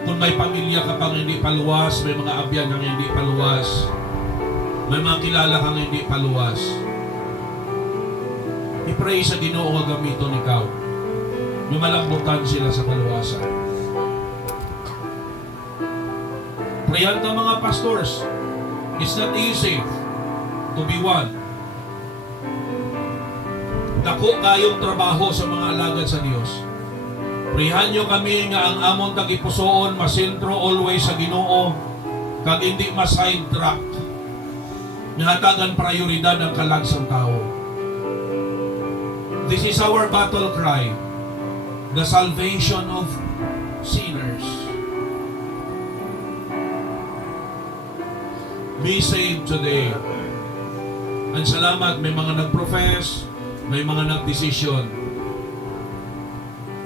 Kung may pamilya ka pang hindi paluwas, may mga abyan kang hindi paluwas, may mga kilala kang hindi paluwas, I-pray sa Ginoo nga gamiton ikaw. Lumalambutan sila sa kaluwasan. Prayan ng mga pastors. It's not easy to be one. Dako kayong trabaho sa mga alagad sa Dios. Prihan nyo kami nga ang amon tagipusoon masentro always sa Ginoo kag hindi ma-sidetrack. Ngatagan prioridad ang kalagsang tao. This is our battle cry. The salvation of sinners. Be saved today. Ang salamat, may mga nag-profess, may mga nag-desisyon.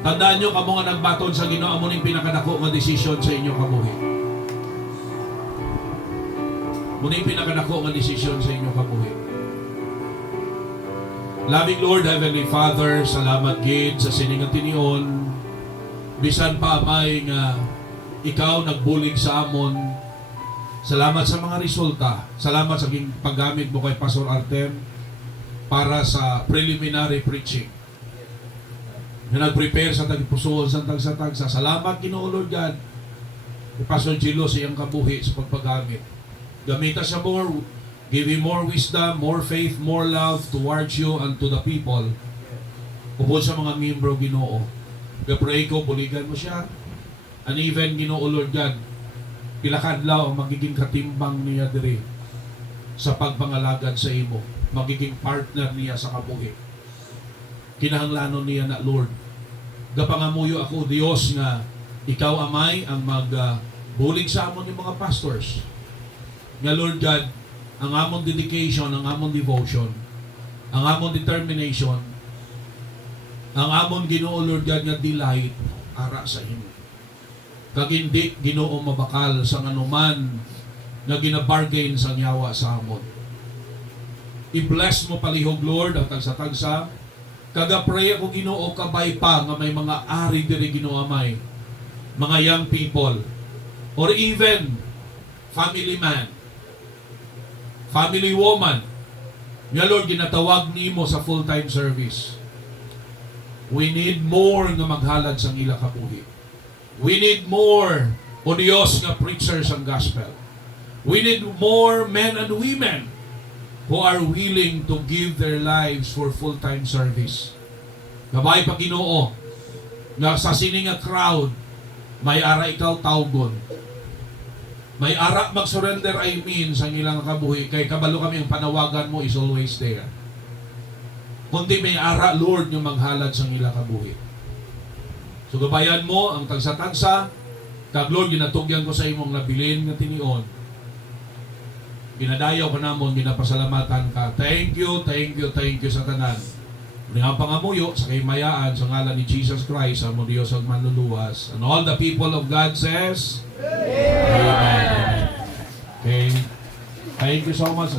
Tandaan nyo, kamo nga nagbaton sa Ginoo, amo ning pinakadako nga desisyon sa inyong kabuhi. Muna yung pinakadako nga desisyon sa inyong kabuhi. Loving Lord, Heavenly Father, salamat gid sa siningat tinion. Bisan pa may nga ikaw nagbulig sa amon. Salamat sa mga resulta. Salamat sa paggamit mo kay Pastor Artem para sa preliminary preaching. Na nag-prepare sa tagipusoon sa tagsa-tagsa. Salamat Ginoo Lord God. Kay Pastor Gilo sa iyang kabuhi sa pagpagamit. Gamita siya more. Give him more wisdom, more faith, more love towards you and to the people. Upod sa mga miyembro Ginoo. Pray ko, buligan mo siya. And even Ginoo Lord God, pilakadlaw ang magiging katimbang niya diri sa pagpangalagad sa imo. Magiging partner niya sa kabuhi. Kinahanglanon niya na Lord. Gapangamuyo ako Dios nga ikaw amay ang magbulig sa amon ng mga pastors. Nga Lord God, ang among dedication, ang among devotion, ang among determination, ang among Ginoo Lord God nga delight ara sa imo. Kag hindi Ginoo mabakal sa anuman nga ginabargain sa yawa sa amon. I-bless mo palihog Lord ang tagsa-tagsa. Kaga-pray ako Ginoo kabay pa nga may mga ari diri Ginoo amay, mga young people, or even family man, family woman, nga Lord, ginatawag nimo sa full-time service. We need more nga maghalad sang ila kabuhi. We need more, o Dios, nga preachers ang gospel. We need more men and women who are willing to give their lives for full-time service. Gabay pa Ginoo, nga sa sining nga crowd, may ara ikaw tawgon. May ara mag-surrender I mean sa ilang kabuhi. Kay kabalo kami ang panawagan mo is always there. Kundi may ara Lord yung maghalad sa ilang kabuhi. So gabayan mo ang tagsa-tagsa. Kag Lord, ginatugyan ko sa imong nabilin nga tinion. Ginadayaw ka namon, ginapasalamatan ka. Thank you sa tanan. Muli ang pangamuyo sa kaymayaan sa ngalan ni Jesus Christ, ang Diyos ang manluluwas. And all the people of God says, Amen. Okay. Thank you so much.